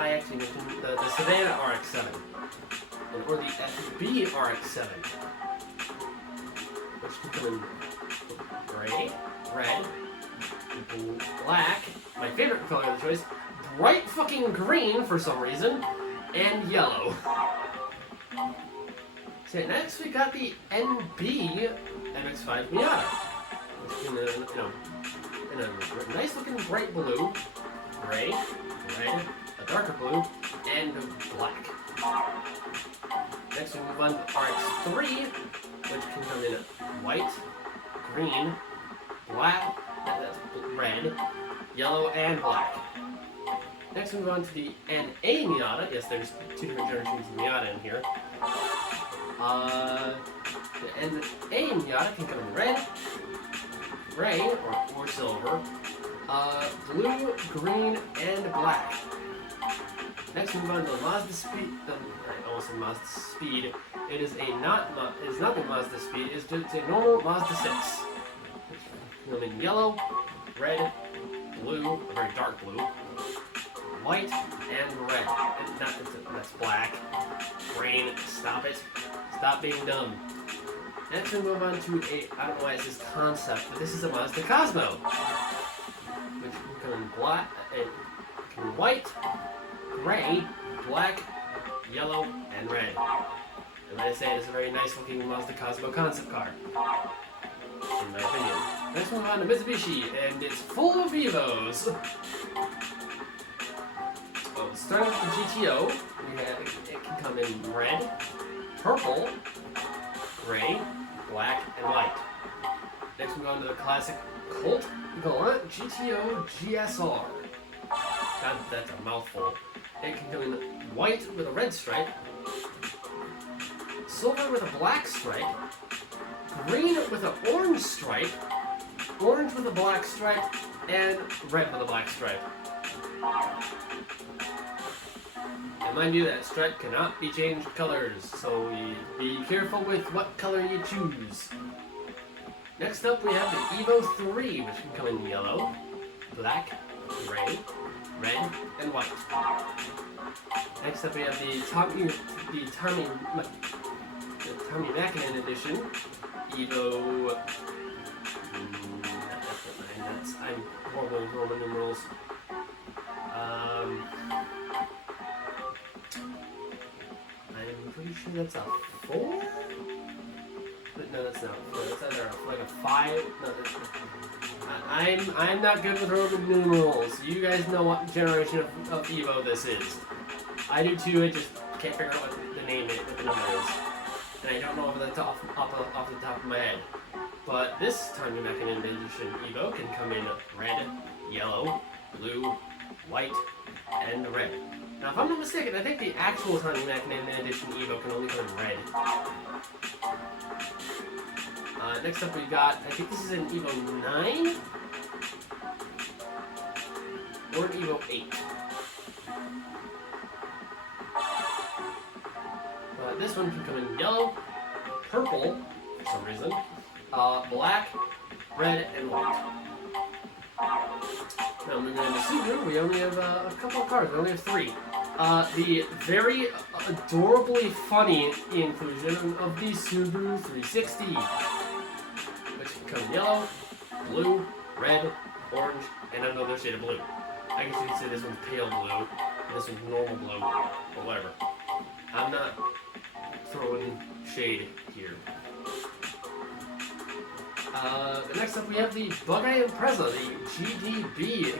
actually mentioned, the Savannah RX-7, or the FB RX-7, which can come in gray, red, black, my favorite color of the choice, bright fucking green for some reason, and yellow. So next we got the NB MX-5 Miata, which is in a nice looking bright blue, gray, red, a darker blue, and black. Next we move on to RX-3, which can come in white, green, black, that's red, yellow, and black. Next we move on to the NA Miata. Yes, there's two different generations of Miata in here. The NA Miata can come in red, gray, or silver, blue, green, and black. Next we move on to the Mazda Speed. I almost said Mazda Speed. It is not the Mazda Speed. It's just a normal Mazda 6. Come in yellow, red, blue, a very dark blue, white, and red. That's black. Green, stop it. Stop being dumb. Next we move on to a, I don't know why it says concept, but this is a Mazda Cosmo. Which can come in black, in white, gray, black, yellow, and red. And like I say, it's a very nice looking Mazda Cosmo concept car, in my opinion. Next we move on to Mitsubishi, and it's full of Evos. Well, starting with the GTO, it can come in red, purple, gray, black, and white. Next we move on to the classic Colt Galant GTO GSR. God, that's a mouthful. It can come in white with a red stripe, silver with a black stripe, green with an orange stripe, orange with a black stripe, and red with a black stripe. And mind you, that stripe cannot be changed colors, so be careful with what color you choose. Next up, we have the Evo 3, which can come in yellow, black, gray, red, and white. Next up, we have the Tommy Mackinnon edition, Evo. I'm horrible with Roman numerals. I'm pretty sure that's a 4? But no, that's not a 4. That's either like a 5. No, I'm not good with Roman numerals. You guys know what generation of Evo this is. I do too. I just can't figure out what the name is, what the number is, and I don't know off the top of my head. But this Tommy Mackinnon edition Evo can come in red, yellow, blue, white, and red. Now, if I'm not mistaken, I think the actual Tommy Mackinnon edition Evo can only come in red. Next up we got, I think this is an Evo 9? Or an Evo 8. This one can come in yellow, purple, for some reason, black, red, and white. Now moving on to Subaru, we only have a couple of cars, we only have 3. The very adorably funny inclusion of the Subaru 360, which can come in yellow, blue, red, orange, and another shade of blue. I guess you could say this one's pale blue, and this one's normal blue, or whatever. I'm not throwing shade here. Next up we have the Bug-Eye Impreza, the GDB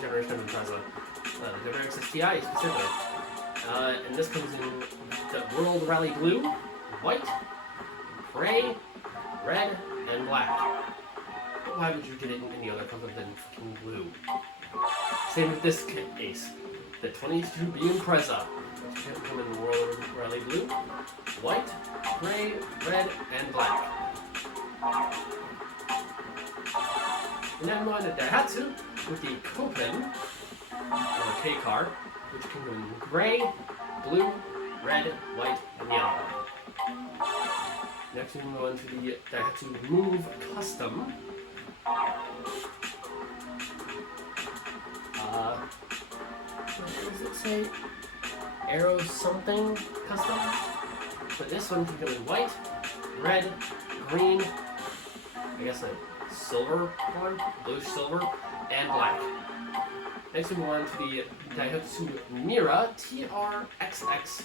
generation of Impreza. The WRX STI specifically. And this comes in the World Rally Blue, white, gray, red, and black. But why would you get it in any other color than fucking blue? Same with this case. The 22B Impreza, which can come in World Rally Blue, white, gray, red, and black. And then we're on to Daihatsu with the Copen, or K car, which can come in gray, blue, red, white, and yellow. Next we move on to the Daihatsu Move Custom. What does it say? Aero something custom? But this one can come in white, red, green, I guess a silver one, bluish silver, and black. Next we move on to the Daihatsu Mira TRXX.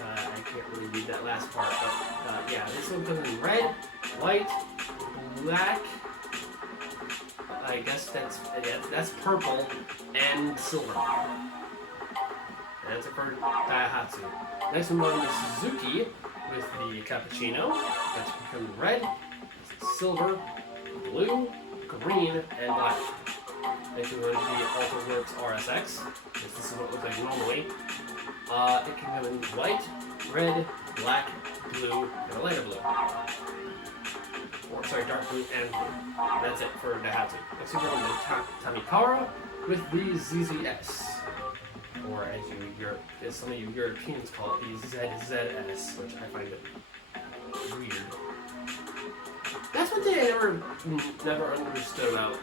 I can't really read that last part, but yeah, this one comes in red, white, black, I guess that's purple, and silver. And that's it for Daihatsu. Next we move on to Suzuki with the Cappuccino, which can come in red, silver, blue, green, and black. Next we move on to the AltaWorks RSX, which this is what it looks like normally. It can come in white, red, black, blue, and a lighter blue. Or, sorry, dark blue and blue. That's it for Daihatsu. Next we go on to Tamikara with the ZZS. Or as some of you Europeans call it, the ZZS, which I find it weird. That's one thing I never understood about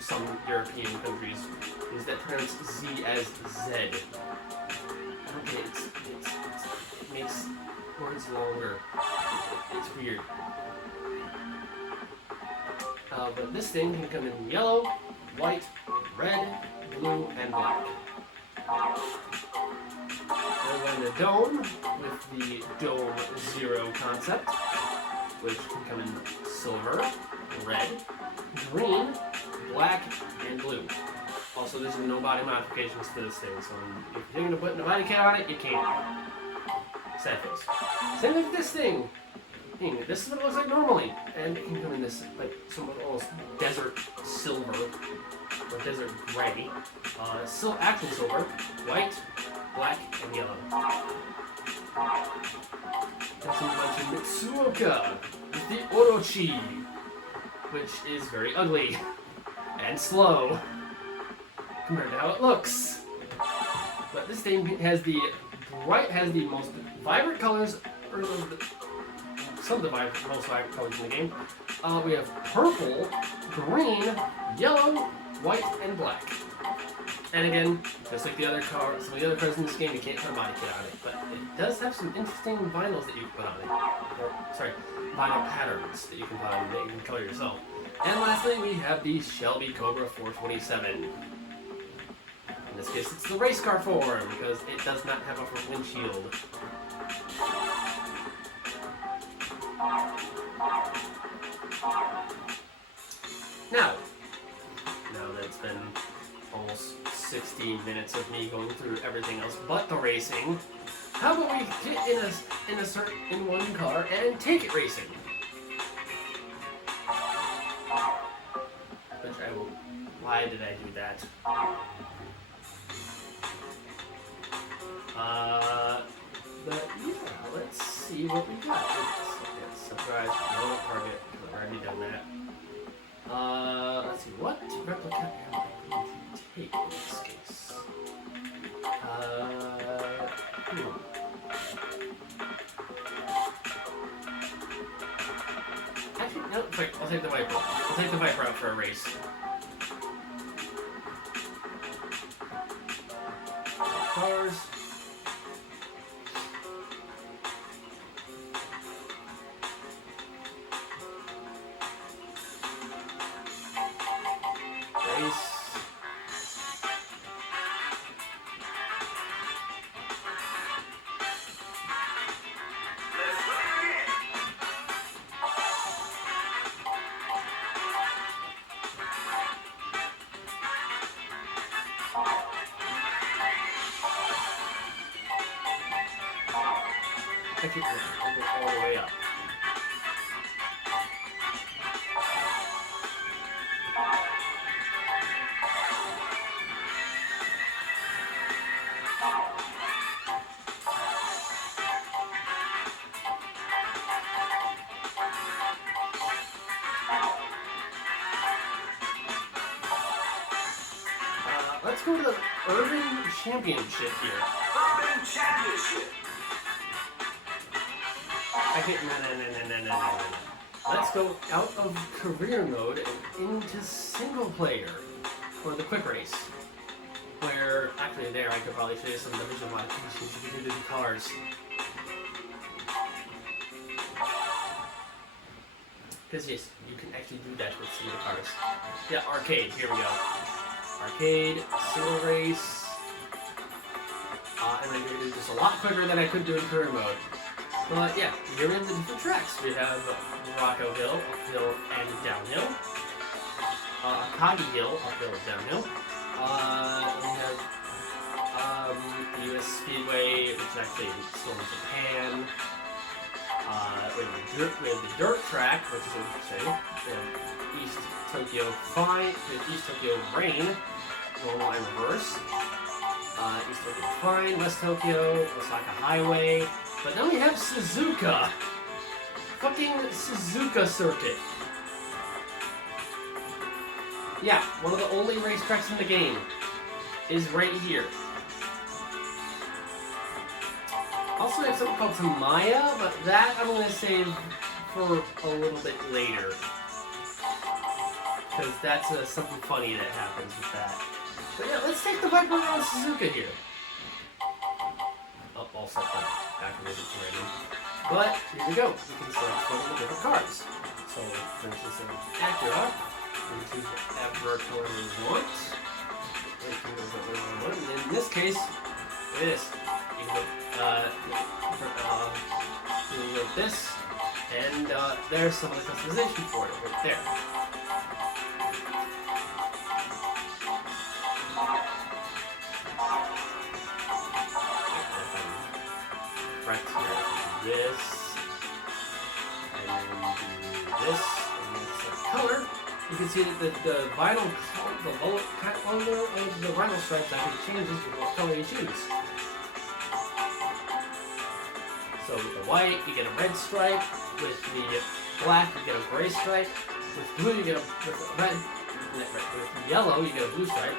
some European countries, is that pronounce Z as Z. I don't get it. backwards longer. It's weird. But this thing can come in yellow, white, red, blue, and black. And then the dome with the Dome Zero concept, which can come in silver, red, green, black, and blue. Also, there's no body modifications to this thing, so if you're going to put a body kit on it, you can't. Sad face. Same with this thing. This is what it looks like normally, and it can come in this like somewhat almost desert silver or desert gray, actual silver, white, black, and yellow. Next we mentioned Mitsuoka with the Orochi, which is very ugly and slow compared to how it looks. But this thing has the most vibrant colors, or some of the most vibrant colors in the game. We have purple, green, yellow, white, and black. And again, just like the other cars, some of the other cars in this game, you can't put a body kit on it, but it does have some interesting vinyls that you can put on it. Vinyl patterns that you can put on it that you can color yourself. And lastly, we have the Shelby Cobra 427. In this case, it's the race car form because it does not have a front windshield. Now that it's been almost 16 minutes of me going through everything else but the racing, how about we get in one car and take it racing? Which I will. Why did I do that? But yeah, let's see what we got. Let's subscribe. No target. I've already done that. Let's see. What replica am I going to take in this case? Actually, no. Wait. I'll take the Viper. I'll take the Viper out for a race. Cars. I keep going all the way up. Let's go to the Urban Championship here. Urban Championship. I can't. No. Let's go out of career mode and into single player for the quick race. Where, actually, there I could probably show you some division modifications you can do to the cars. Because yes, you can actually do that with some of the cars. Yeah, arcade. Here we go. Arcade, single race. And I'm going to do this a lot quicker than I could do in career mode. But yeah, here in the different tracks, we have Rocco Hill, uphill and downhill. Akagi Hill, uphill and downhill. We have US Speedway, which is actually still in Japan. We have the dirt track, which is interesting. We have East Tokyo Fine, we have East Tokyo Rain, normal and reverse. East Tokyo Fine, West Tokyo, Osaka Highway. But then we have Suzuka. Fucking Suzuka Circuit. Yeah, one of the only racetracks in the game is right here. Also, we have something called Tamaya, but that I'm going to save for a little bit later. Because that's something funny that happens with that. But yeah, let's take the Viper around Suzuka here. Oh, all set up. Back in the But here we go. You can select one of the different cards. So, for instance, in Acura, you can choose whatever color you want. And in this case, look at this. You can go this, and there's some of the customization for it right there. Right here, this, and then do this, and then select color. You can see that the vinyl, the color of the vinyl stripes actually changes with what color you choose. So with the white, you get a red stripe. With the black, you get a gray stripe. With blue, you get with red. With yellow, you get a blue stripe.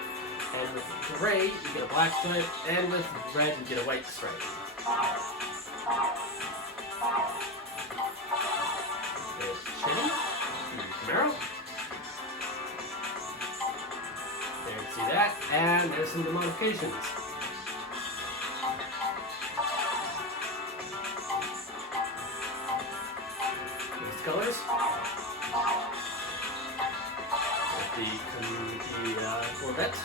And with gray, you get a black stripe. And with red, you get a white stripe. There's Chevy, Camaro. There you can see that. And there's some of the modifications. Colors. With the Corvette.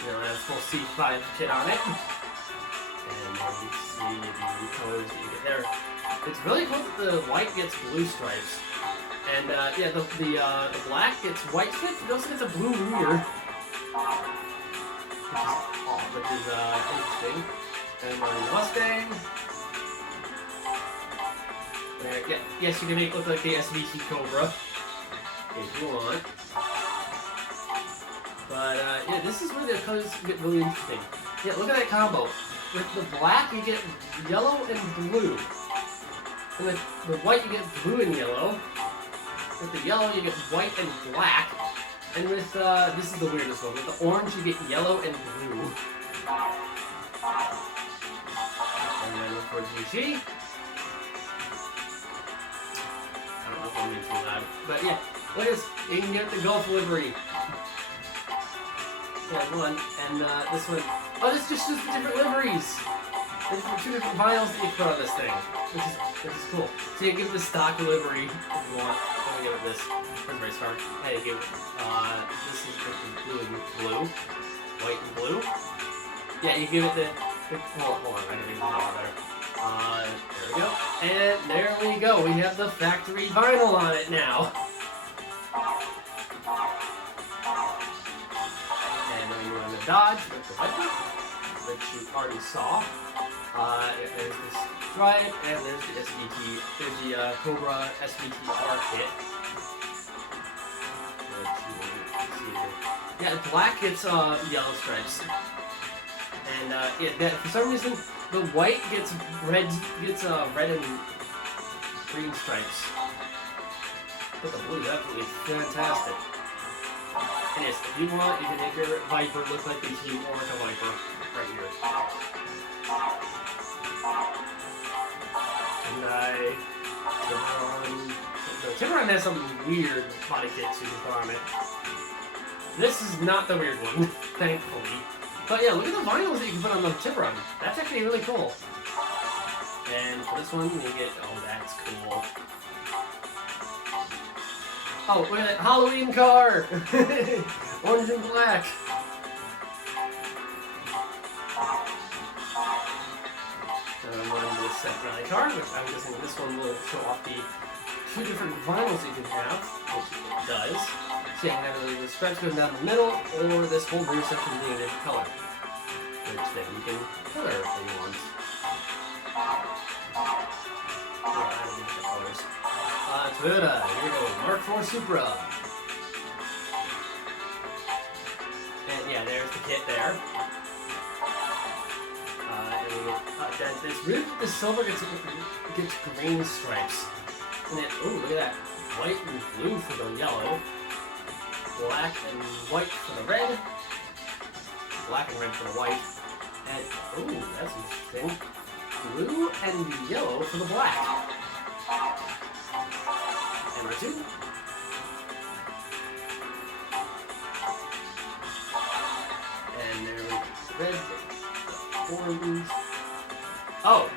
You know, it has full C5 kit on it. And you see the colors that you get there. It's really cool that the white gets blue stripes. And yeah, the black gets white stripes, but it also gets a blue rear. Which is interesting. And the Mustang. Yeah, yes, you can make it look like the SVT Cobra if you want. But yeah, this is where the colors get really interesting. Yeah, look at that combo. With the black, you get yellow and blue. And with the white, you get blue and yellow. With the yellow, you get white and black. And with this is the weirdest one. With the orange, you get yellow and blue. And then look for GT. Too loud. But yeah, look at this. You can get the Golf livery. Yeah, one. And this one. Oh, this just the different liveries. There's two different vinyls that you put on this thing. Which is cool. So you can give it the stock livery if you want. I'm gonna give it this. That's very smart. Hey, give it, this is blue and blue. White and blue. Yeah, you give it the hold on, I can make it a lot better. There we go. And there we go. We have the factory vinyl on it now. And then we move on to Dodge with the Viper, which you already saw. There's this stripe, and there's the SVT. There's the Cobra SVT-R kit. Yeah, black gets yellow stripes. And yeah, for some reason, the white gets red and green stripes. But the blue is absolutely fantastic. And yes, if you want, you can make your Viper look like the Team Orca Viper right here. And the Tiburon has some weird body kits you can put on it. This is not the weird one, thankfully. But yeah, look at the vinyls that you can put on the Tiburon. That's actually really cool. And for this one, you get, oh, that's cool. Oh, look at that Halloween car! Orange and black. So I'm going to do a set rally car, which I'm guessing this one will show off the two different vinyls you can have, which it does. So you can have the stripes going down the middle, or this whole rear section being a different color. Which then you can color if you want. Colors. Toyota, here we go, Mark IV Supra. And yeah, there's the kit there. And we get, it's weird that the silver gets green stripes. And then, ooh, look at that. White and blue for the yellow. Black and white for the red. Black and red for the white. And, ooh, that's interesting. Blue and yellow for the black. And R2. And there we go. Red, orange, Oh.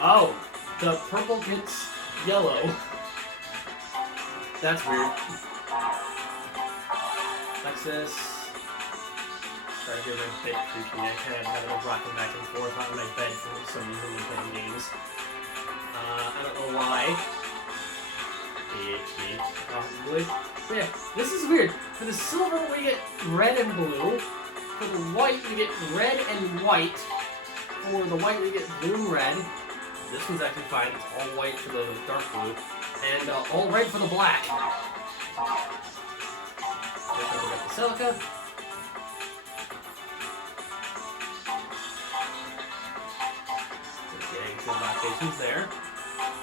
Oh. The purple gets yellow. That's weird. Lexus. Sorry, you're a bit creepy. I kind of have it rocking back and forth on my bed for some reason when playing games. I don't know why. AHD, possibly. But yeah, this is weird. For the silver, we get red and blue. For the white, we get red and white. For the white, we get blue and red. This one's actually fine. It's all white for the dark blue. And all red for the black. Next up, we got the silica. Okay, some locations there.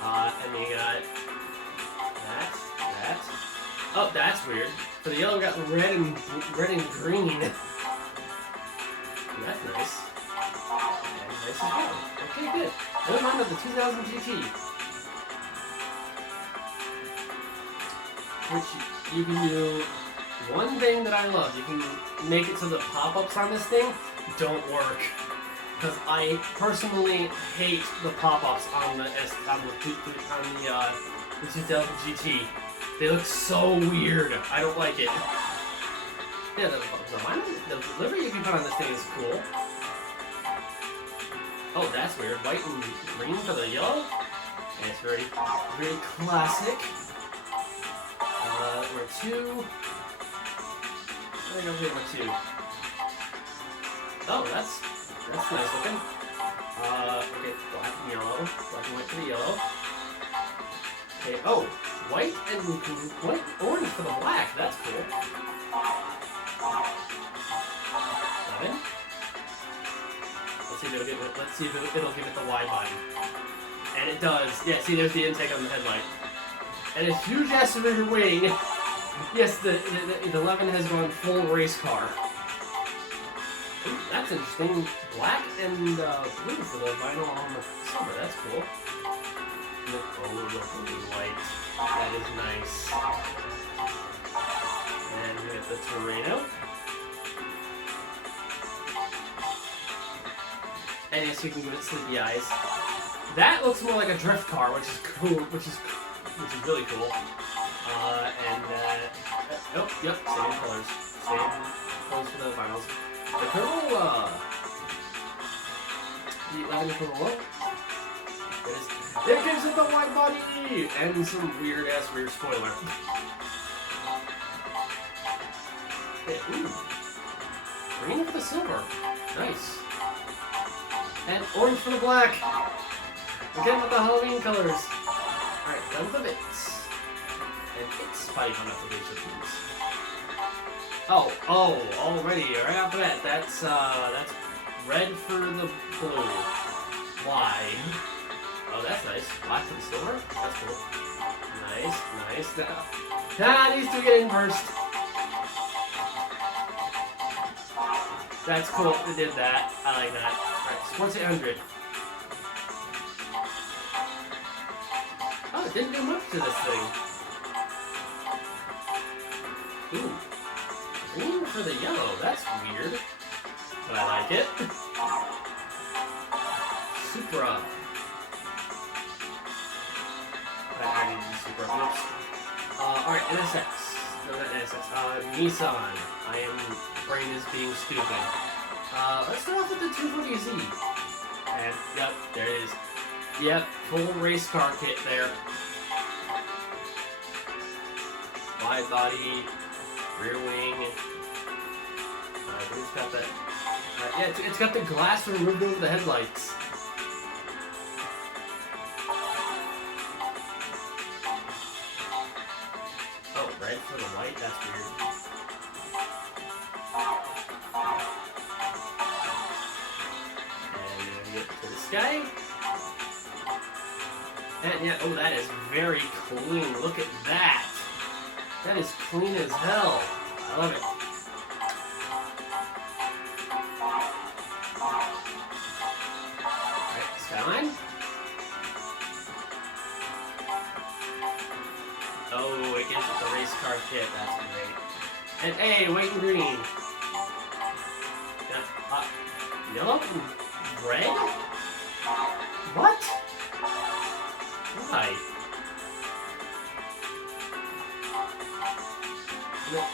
And we got that. Oh, that's weird. For the yellow, we got red and green. That's nice. And nice as well. Okay, good. Never mind with the 2000 GT. Which you can do one thing that I love. You can make it so the pop-ups on this thing don't work. Because I personally hate the pop-ups on the 2000 GT. They look so weird. I don't like it. Yeah, the livery you can put on this thing is cool. Oh, that's weird. White and green for the yellow. And it's very, very classic. Number 2. I think I'll do number 2. Oh, that's nice looking. Okay, black and yellow. Black and white for the yellow. Okay, oh, white and orange for the black. That's cool. 11. Let's see if it'll give it the wide body. And it does. Yeah, see, there's the intake on the headlight. And a huge ass rear wing. Yes, the 11 has gone full race car. Ooh, that's interesting. Black and blue for the vinyl on the silver. That's cool. Look, oh, the blue white. That is nice. And we got the Torino. And yes, you can give it sleepy eyes. That looks more like a drift car, which is cool. Which is really cool. Oh, yep, same colors. Same colors for the vinyls. The Corolla. The 11 Corolla. It gives it the wide body! And some weird ass rear spoiler. Okay, ooh. Green for the silver. Nice. And orange for the black. Again with the Halloween colors. Alright, done with the bits. And it's body fun applications. Oh, already, right off the bat, that's red for the blue. Why? Oh, that's nice. Black for the silver? That's cool. Nice. These two get in first. That's cool, they did that. I like that. Alright, Sports 800. Oh, it didn't do much to this thing. Ooh. Green for the yellow, that's weird. But I like it. Supra. I need the Supra. Oops. Alright, NSX. No, not NSX. Nissan. Brain is being stupid. Let's start off with the 240Z. And, yep, there it is. Yep, full race car kit there. Wide body, rear wing. It's got that. Yeah, it's got the glass removed over the headlights. Oh, red for the white? That's weird. And we get to this guy. And yeah, oh, that is very clean. Look at that. That is clean as hell. I love it. Alright, Skyline. Oh, it gives it the race car kit. That's great. And hey, white and green. Yeah, yellow and red? What? Why?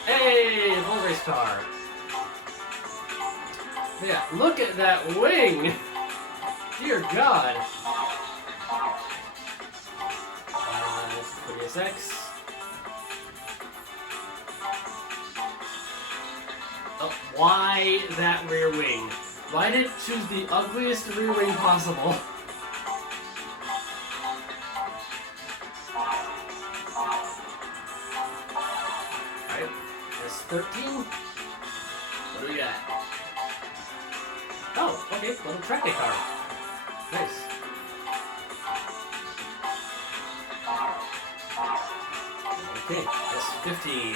Hey, full race car. Yeah, look at that wing. Dear God. This is for SX. Oh, why that rear wing? Why did it choose the ugliest rear wing possible? Alright, that's 13. What do we got? Oh, okay, little track day car. Nice. Okay, that's 15.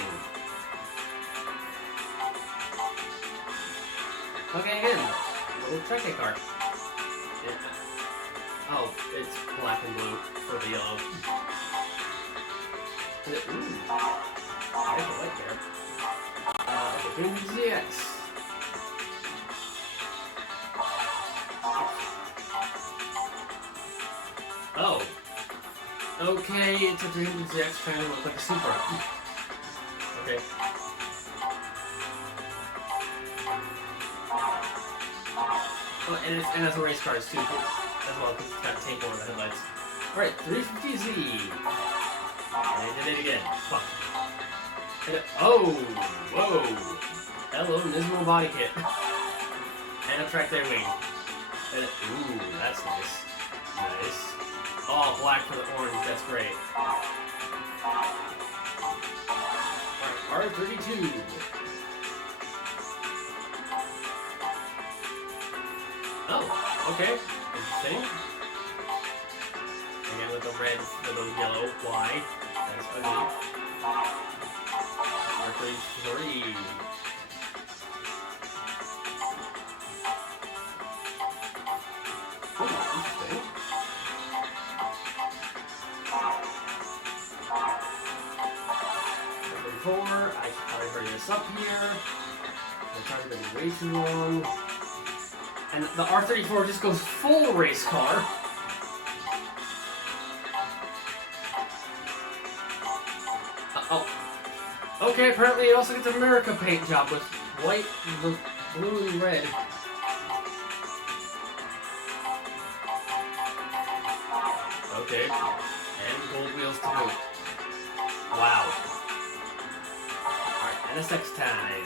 Okay, again, little track day car. Yeah. Oh, it's black and blue for the yellow. Ooh, I have a white there. Okay, green ZX. Oh. Okay, it's a 300ZX trying to look like a Supra. Okay. Oh, and it's a race cars too, as well, because it's got tape over the headlights. Alright, 350Z. And I did it again. Fuck. Oh! Whoa! Hello, Nismo body kit. And a track day wing. And ooh, that's nice. Nice. Oh, black for the orange, that's great. Alright, R32. Oh, okay. Interesting. Again with the red, with the yellow, why? That's ugly. R33. Ooh, interesting. I should probably hurry this up here. It's already been way too long. And the R34 just goes full race car. Oh. Okay, apparently it also gets an America paint job with white, blue, and red. Okay. And gold wheels to boot. Wow. Alright, NSX time.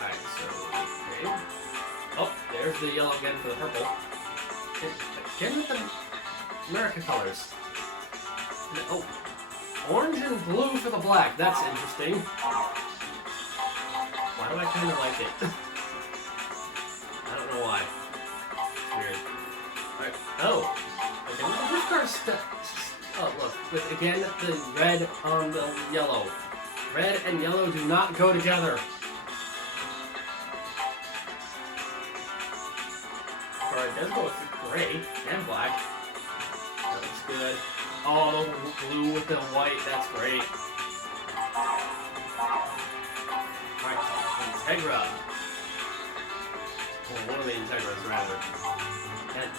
Alright, so, okay. Oh, there's the yellow again for the purple. Again with the America colors. And then, oh, orange and blue for the black. That's interesting. Why do I kind of like it? I don't know why. It's weird. Alright, oh. Okay, well, the car oh, look, with again the red on the yellow. Red and yellow do not go together. Alright, it does go with gray and black. That looks good. Oh, the blue with the white, that's great. Alright, Integra. Well, one of the Integras, rather. And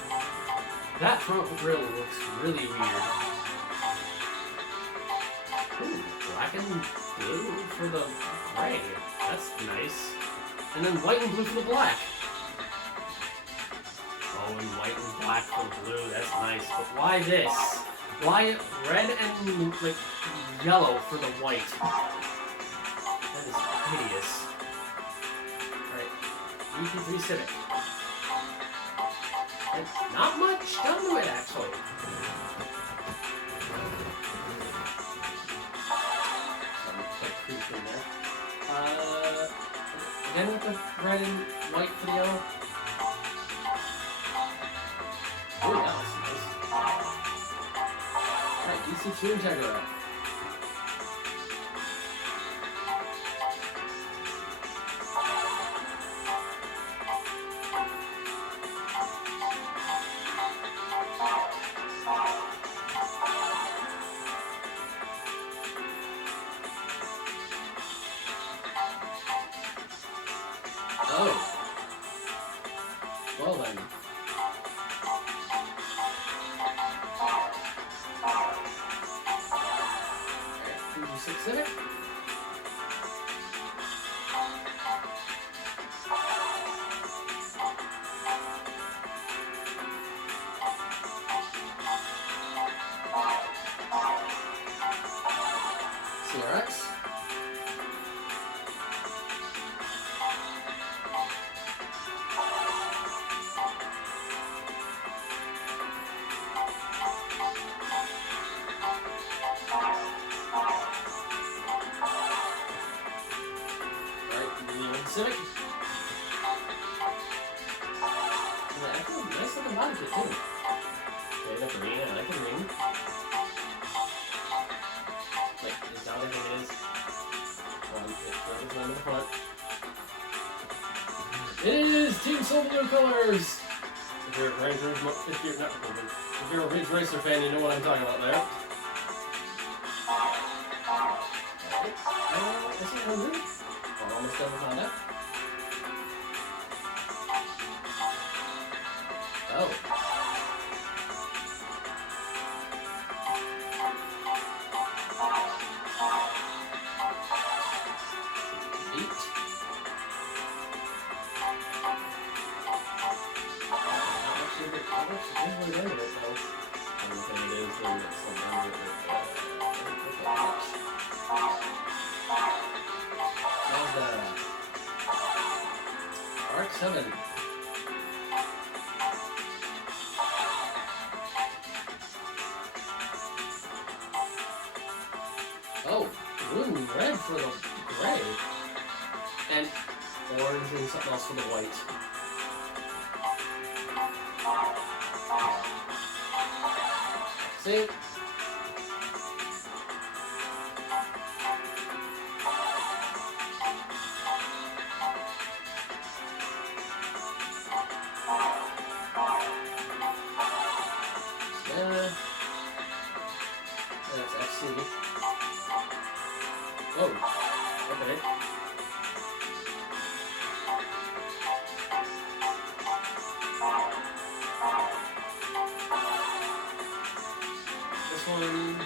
that front grille looks really weird. Ooh, black and blue for the gray. That's nice. And then white and blue for the black. Oh, and white and black for the blue. That's nice. But why this? Why red and like yellow for the white? That is hideous. Alright, EP3 Civic. And not much done to it, actually. In there. Again with the red and white for the yellow. Oh, that was nice. Alright, EC2 Integra. Oh. Civic. CRX. Civic. And actually, nice looking body kit too. Okay, the green, I like the green. Like, as down as it is. It's on the front. It is Team Soul Blue colors! If you're a if you're a Ridge Racer fan, you know what I'm talking about there. Alright, I see 100. Almost done with Honda. Oh. 8. How much is it though? I don't think it is, and it's not done with RX-7. Oh, blue and red for the gray. And orange and something else for the white. See? That's FC. Oh, okay. This one.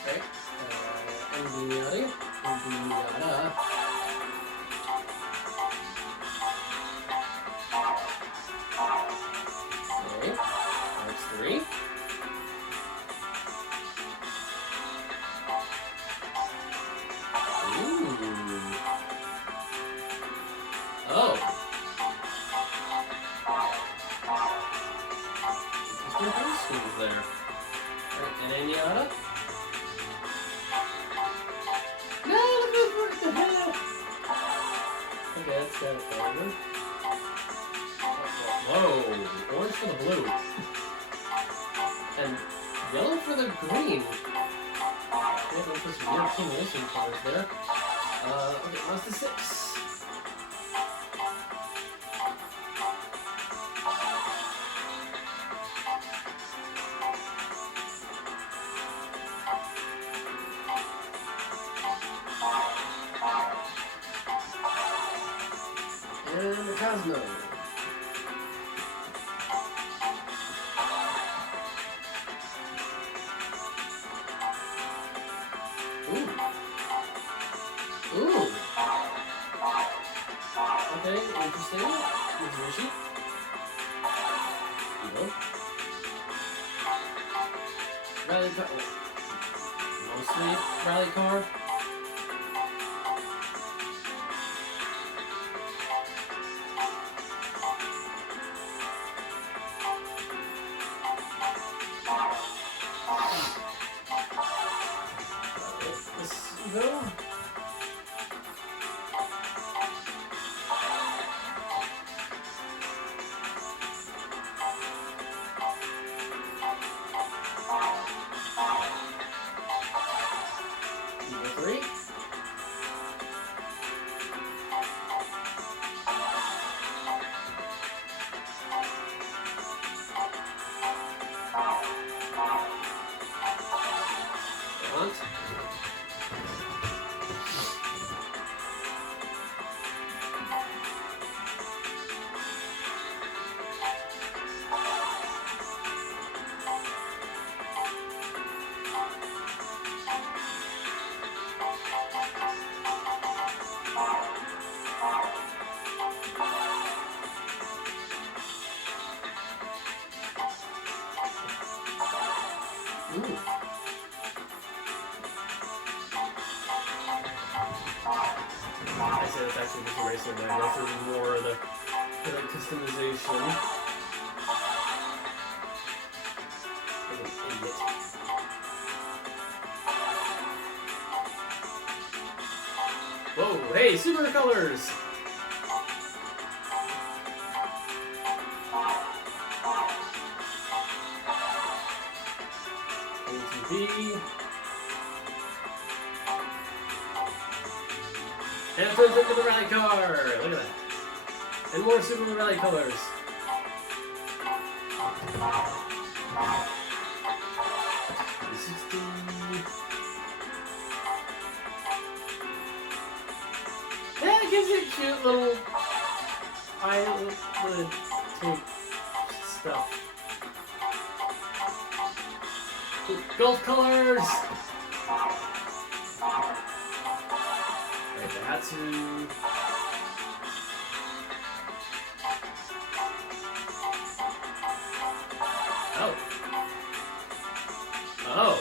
Okay. Indiana. Okay. That's 3. Ooh. Oh. There's no schools there. Alright, and Indiana. No, what the hell? Okay, that's kind of fun. Whoa, orange for the blue. And yellow for the green. Yeah, there's this weird simulation colors there. Okay, Mazda 6. And the Cosmo. Ooh. Ooh. Okay, interesting. Mitsubishi. Evo. Rally car. Mostly rally car. Go. Number 3. Front. racing, but I guess there's more of the customization. Like an idiot. Whoa, hey, super colors! ATV. And it turns into the rally car! Look at that. And more super rally colors. Yeah, it gives you cute little eyelid tape stuff. Golf colors! Right, that's who. Oh. Oh.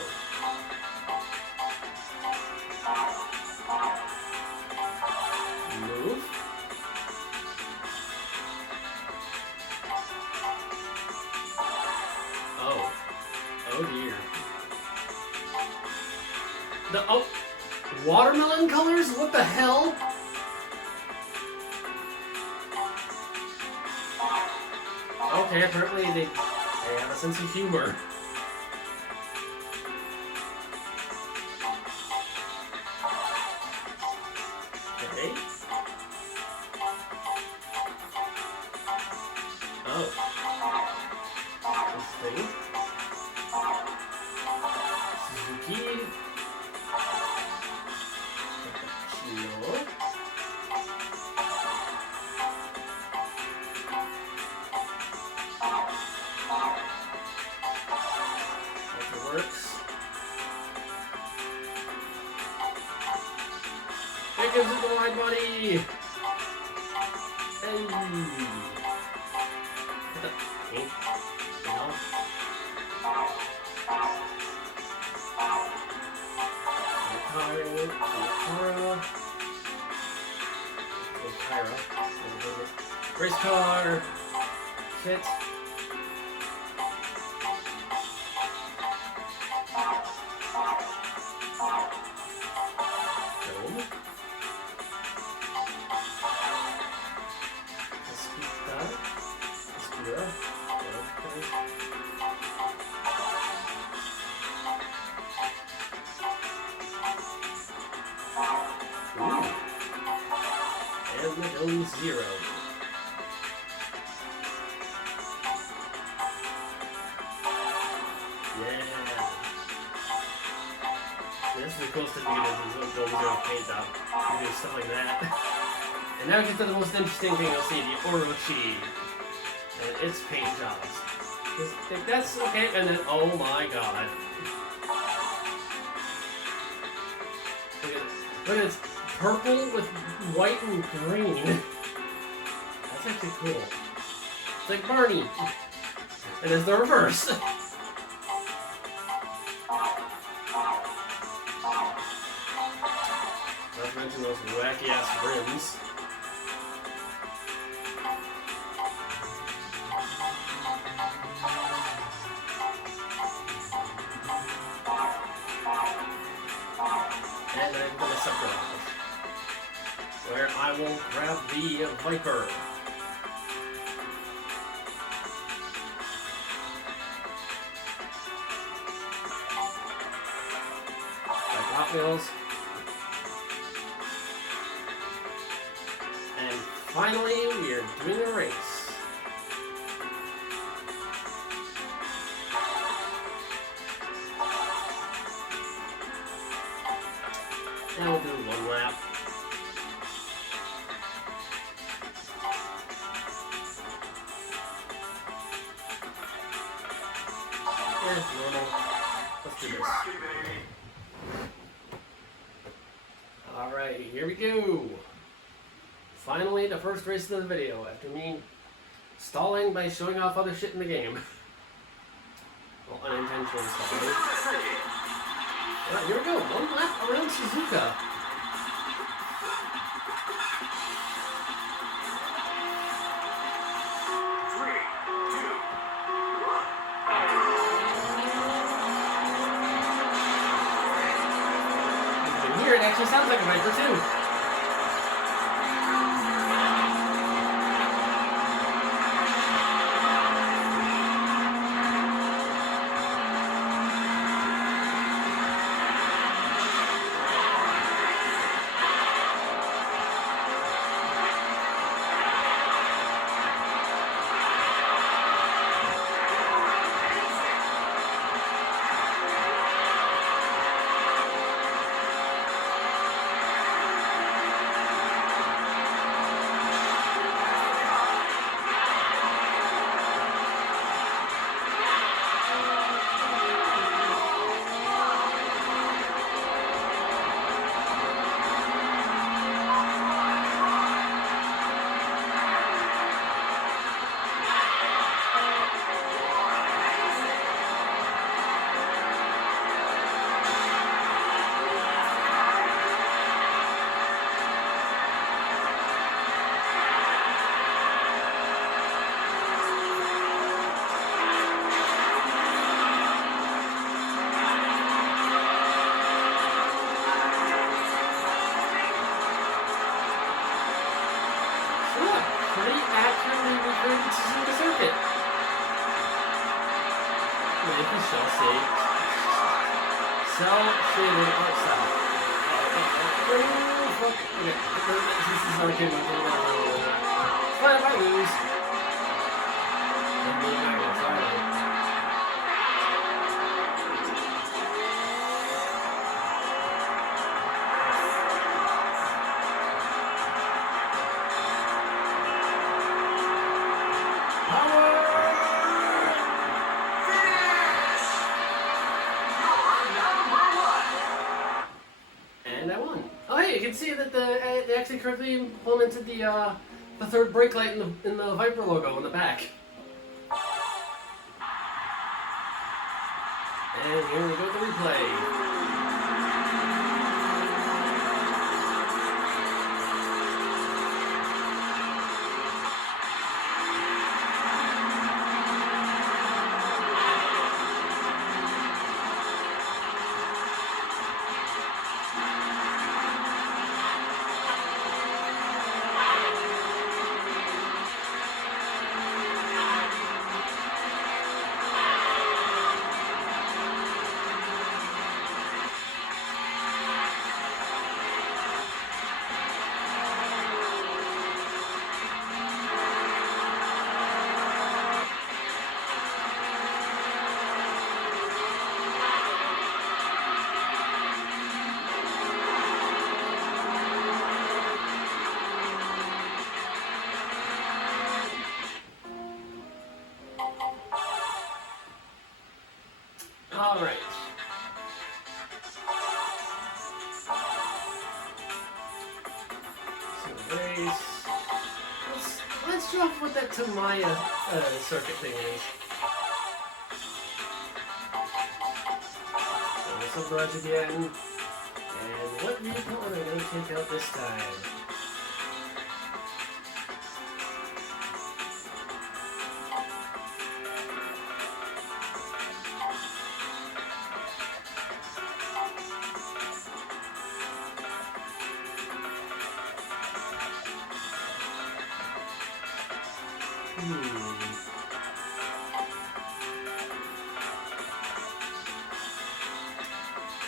Move. Oh. Oh dear. Watermelon colors? What the hell? Okay, apparently they have a sense of humor. Okay. Oh. Interesting. Suzuki. Cappuccino. That works. It gives it the wide body. Hey. What the pink? No. Race car. Kit. Dome. Espira. Okay. Ooh. And the Dome Zero. Yeah. This is the coolest thing you can do, is Dome Zero paint job. You do stuff like that. And now we get to the most interesting thing you'll see, the Orochi. And its paint jobs. Like, that's okay, and then, oh my god. Look at this. Purple with white and green. That's actually cool. It's like Barney. And it's the reverse. Not to mention those wacky ass rims. And I'm going to separate, where I will grab the Viper. Like Hot Wheels. And finally, we are doing a race. And we'll do one lap. And normal. Let's do this. Alright, here we go. Finally, the first race of the video, after me stalling by showing off other shit in the game. Well, unintentionally stalling. Alright, here we go. One lap around Suzuka. actually sounds like a Viper too. Pretty accurately recreating the circuit. Wait, we shall see. Cell shaded art style. Okay, this is arcade mode. Fine if I lose. I'm really not gonna try it. You can see that they actually correctly implemented the third brake light in the Viper logo on the back. And here we go with the replay. All right. So race. Let's show off what that Tamaya circuit thing is. So this will brush again. And what vehicle am I going to take out this time?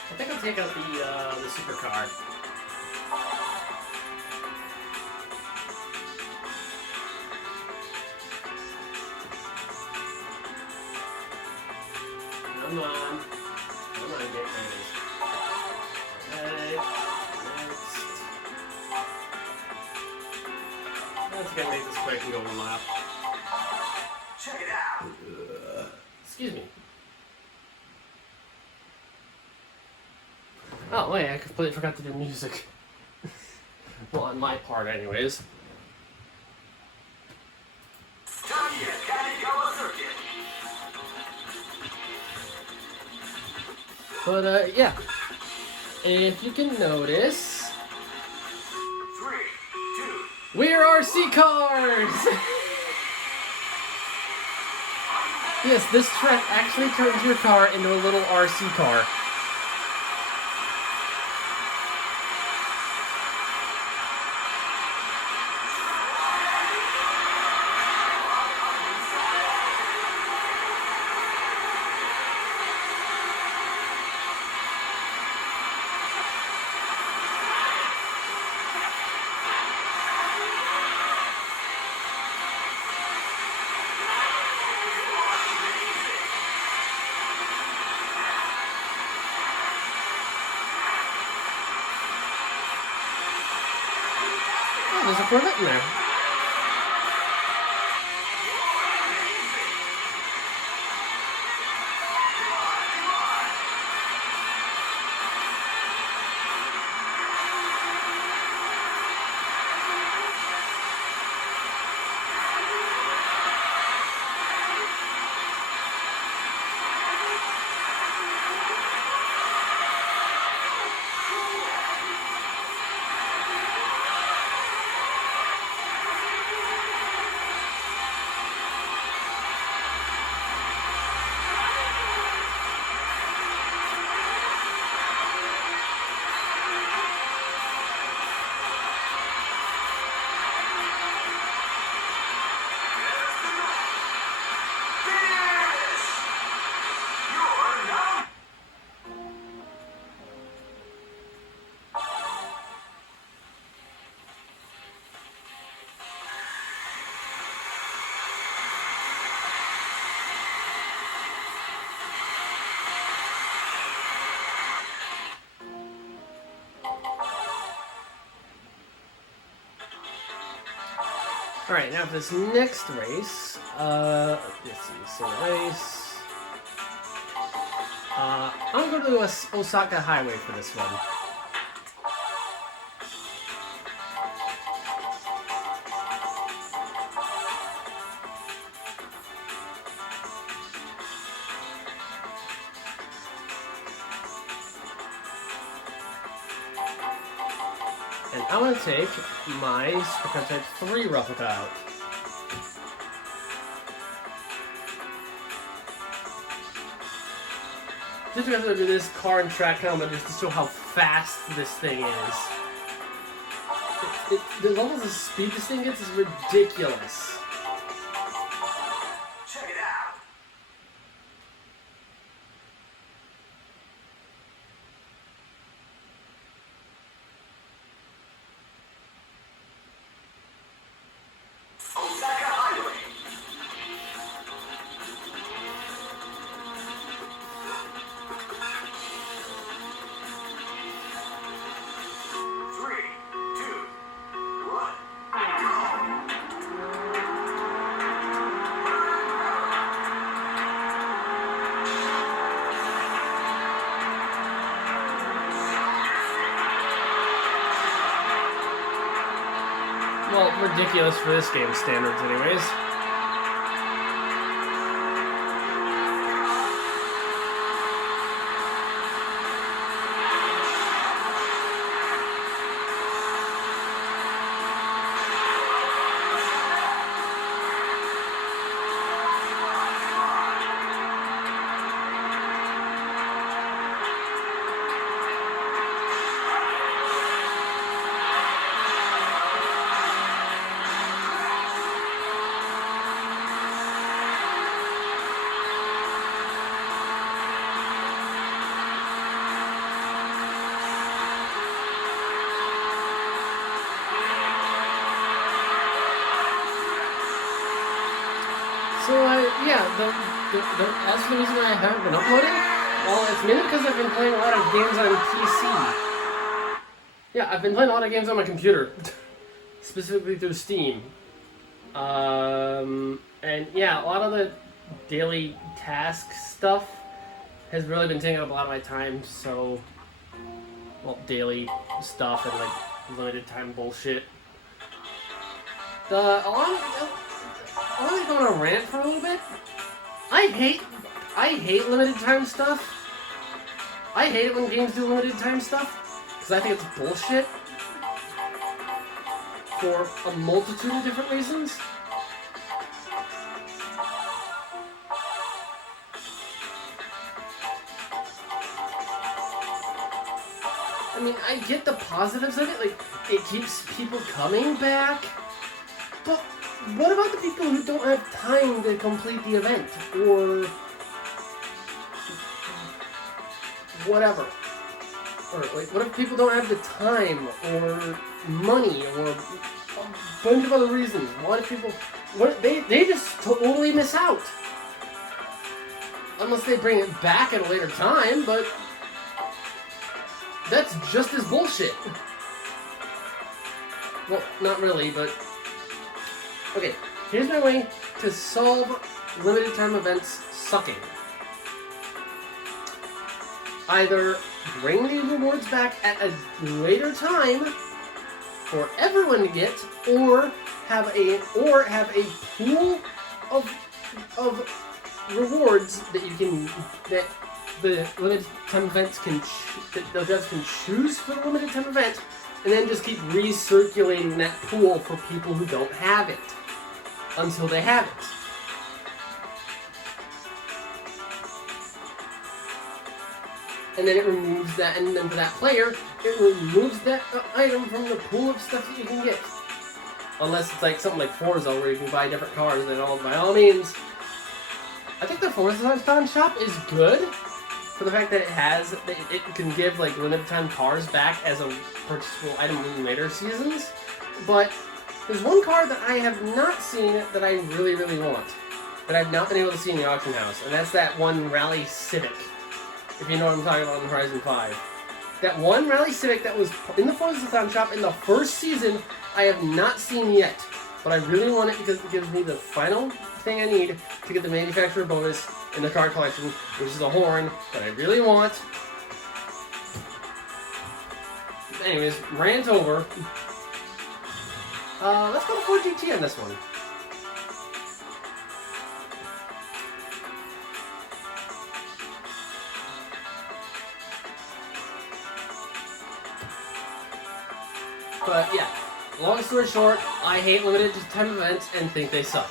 I think I'll take out the supercar. Come on, get ready. Okay, next. I think I make this quick and go one lap. Check it out. Excuse me. Oh wait, I completely forgot to do music. Well, on my part anyways. But yeah. If you can notice, 3, 2. we're RC cars! Yes, this track actually turns your car into a little RC car. for a bit in there. Alright, now for this next race, let's see, single race. I'm going to go to Osaka Highway for this one. And I'm going to take my Supercar Type 3 replica out. Just because I do this car and track helmet just to show how fast this thing is. The levels of speed this thing gets is ridiculous. Check it out. Osaka Highway. Three, two, one, Well, ridiculous for this game's standards anyways. So, yeah, as for the reason I haven't been uploading, well, it's mainly because I've been playing a lot of games on PC. Yeah, I've been playing a lot of games on my computer, specifically through Steam. And yeah, a lot of the daily task stuff has really been taking up a lot of my time, so, well, daily stuff and, like, limited time bullshit. I want to go on a rant for a little bit. I hate limited time stuff. I hate it when games do limited time stuff, because I think it's bullshit. For a multitude of different reasons. I mean, I get the positives of it, like, it keeps people coming back, but what about the people who don't have time to complete the event, or whatever? Or, like, what if people don't have the time, or money, or a bunch of other reasons? What if people, they just totally miss out? Unless they bring it back at a later time, but that's just as bullshit. Well, not really, but... Okay, here's my way to solve limited time events sucking. Either bring the rewards back at a later time for everyone to get, or have a pool of rewards that that the limited time events that the devs can choose for the limited time event, and then just keep recirculating that pool for people who don't have it until they have it. And then it removes that, and then for that player, it removes that item from the pool of stuff that you can get. Unless it's like something like Forza, where you can buy different cars, then by all means. I think the Forza shop is good for the fact that it can give like limited time cars back as a purchasable item in later seasons. But there's one car that I have not seen that I really, really want, that I've not been able to see in the auction house, and that's that one Rally Civic. If you know what I'm talking about in Horizon 5. That one Rally Civic that was in the Forza shop in the first season, I have not seen yet. But I really want it because it gives me the final thing I need to get the manufacturer bonus in the car collection, which is a horn that I really want. Anyways, rant over. Let's go to Ford GT on this one. But yeah, long story short, I hate limited time events and think they suck.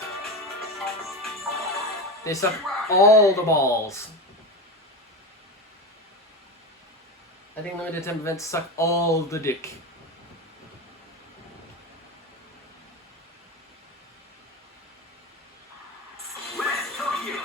They suck all the balls. I think limited time events suck all the dick. West Tokyo.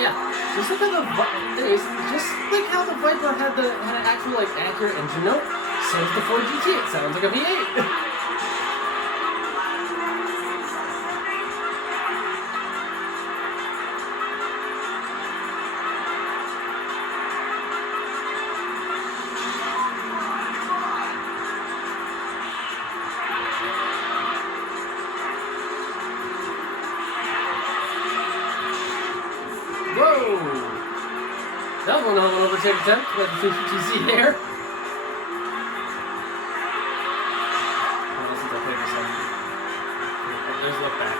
Yeah, just look at just like how the Viper had an actual like accurate engine note, so does the Ford GT. It sounds like a V8. Whoa! That was one hell of an overtake attempt. Got the 250Z there. Unless it's okay for some. There's a look back.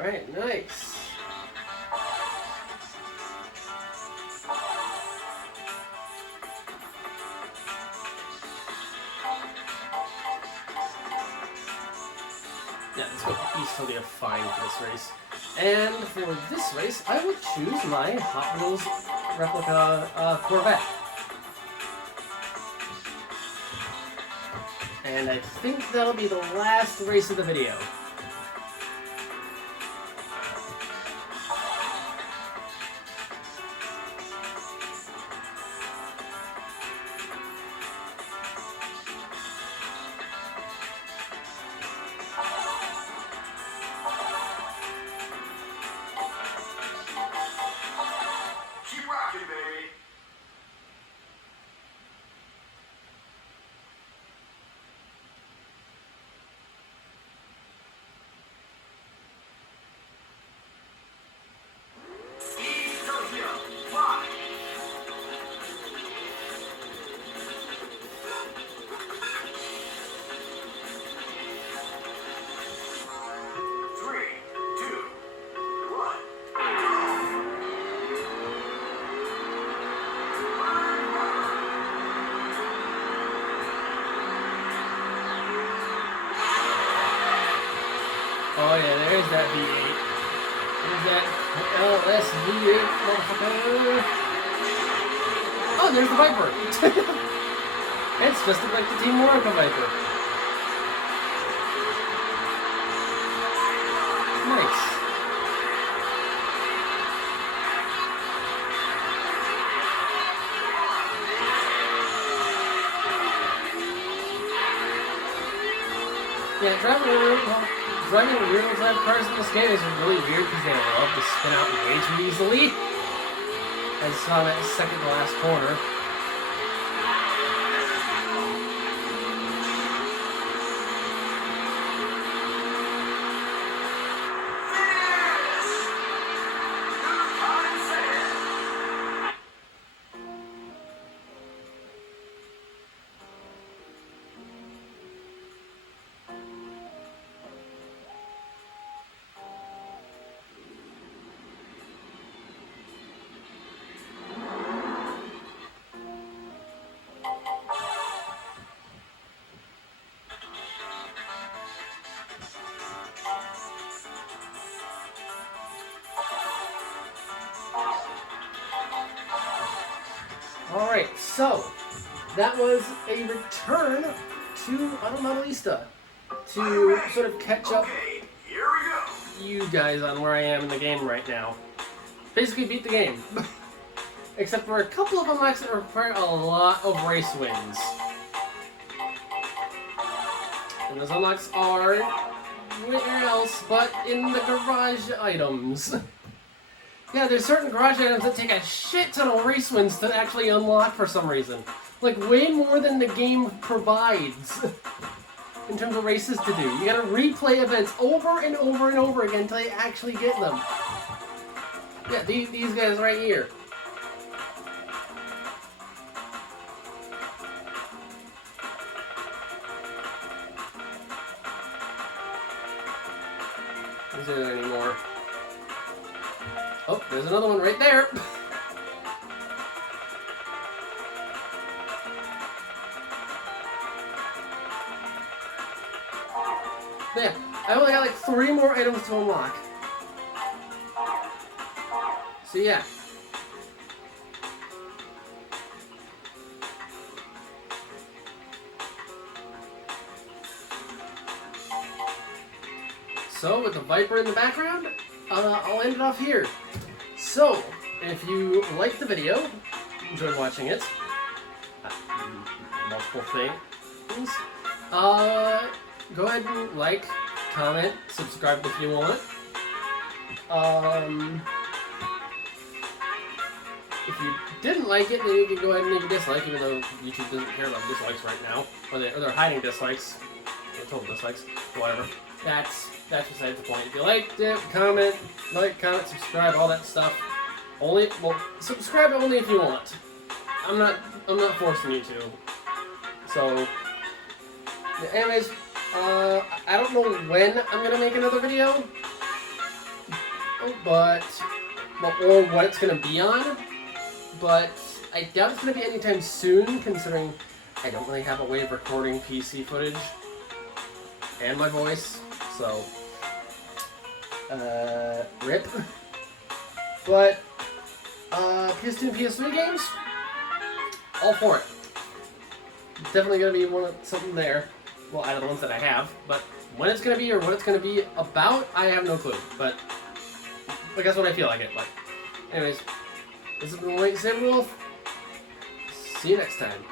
Alright, nice. Yeah, let's go east till we have fine for this race. And for this race, I will choose my Hot Wheels replica Corvette. And I think that'll be the last race of the video. Keep rocking, baby. Oh yeah, there's that V8. There's that LS V8 motherfucker. Oh, there's the Viper. It's just like the Team Warwick Viper. Nice. Yeah, driving rear-wheel drive cars in this game is really weird because they love to spin out way too easily. I saw that second to last corner. Alright, so that was a return to modellista to sort of catch up Okay, here we go. you guys on where I am in the game right now. Basically beat the game. Except for a couple of unlocks that require a lot of race wins. And those unlocks are where else but in the garage items. Yeah, there's certain garage items that take a shit ton of race wins to actually unlock for some reason. Like, way more than the game provides in terms of races to do. You gotta replay events over and over and over again until you actually get them. Yeah, these guys right here. Isn't it anymore? Oh, there's another one right there. Yeah, I only got like 3 more items to unlock. So yeah. So with the Viper in the background, I'll end it off here. So, if you liked the video, enjoyed watching it, multiple things, go ahead and like, comment, subscribe if you want. If you didn't like it, then you can go ahead and leave a dislike, even though YouTube doesn't care about dislikes right now. Or they're hiding dislikes. Or total dislikes. Whatever. That's besides the point. If you liked it, comment, subscribe, all that stuff. Subscribe only if you want. I'm not forcing you to. So, anyways, I don't know when I'm gonna make another video, or what it's gonna be on. But I doubt it's gonna be anytime soon, considering I don't really have a way of recording PC footage and my voice. So, rip. But, PS2 and PS3 games, all for it. Definitely gonna be something there. Well, out of the ones that I have. But when it's gonna be or what it's gonna be about, I have no clue. But I guess when I feel like it. But, anyways, this has been White Saber Wolf. See you next time.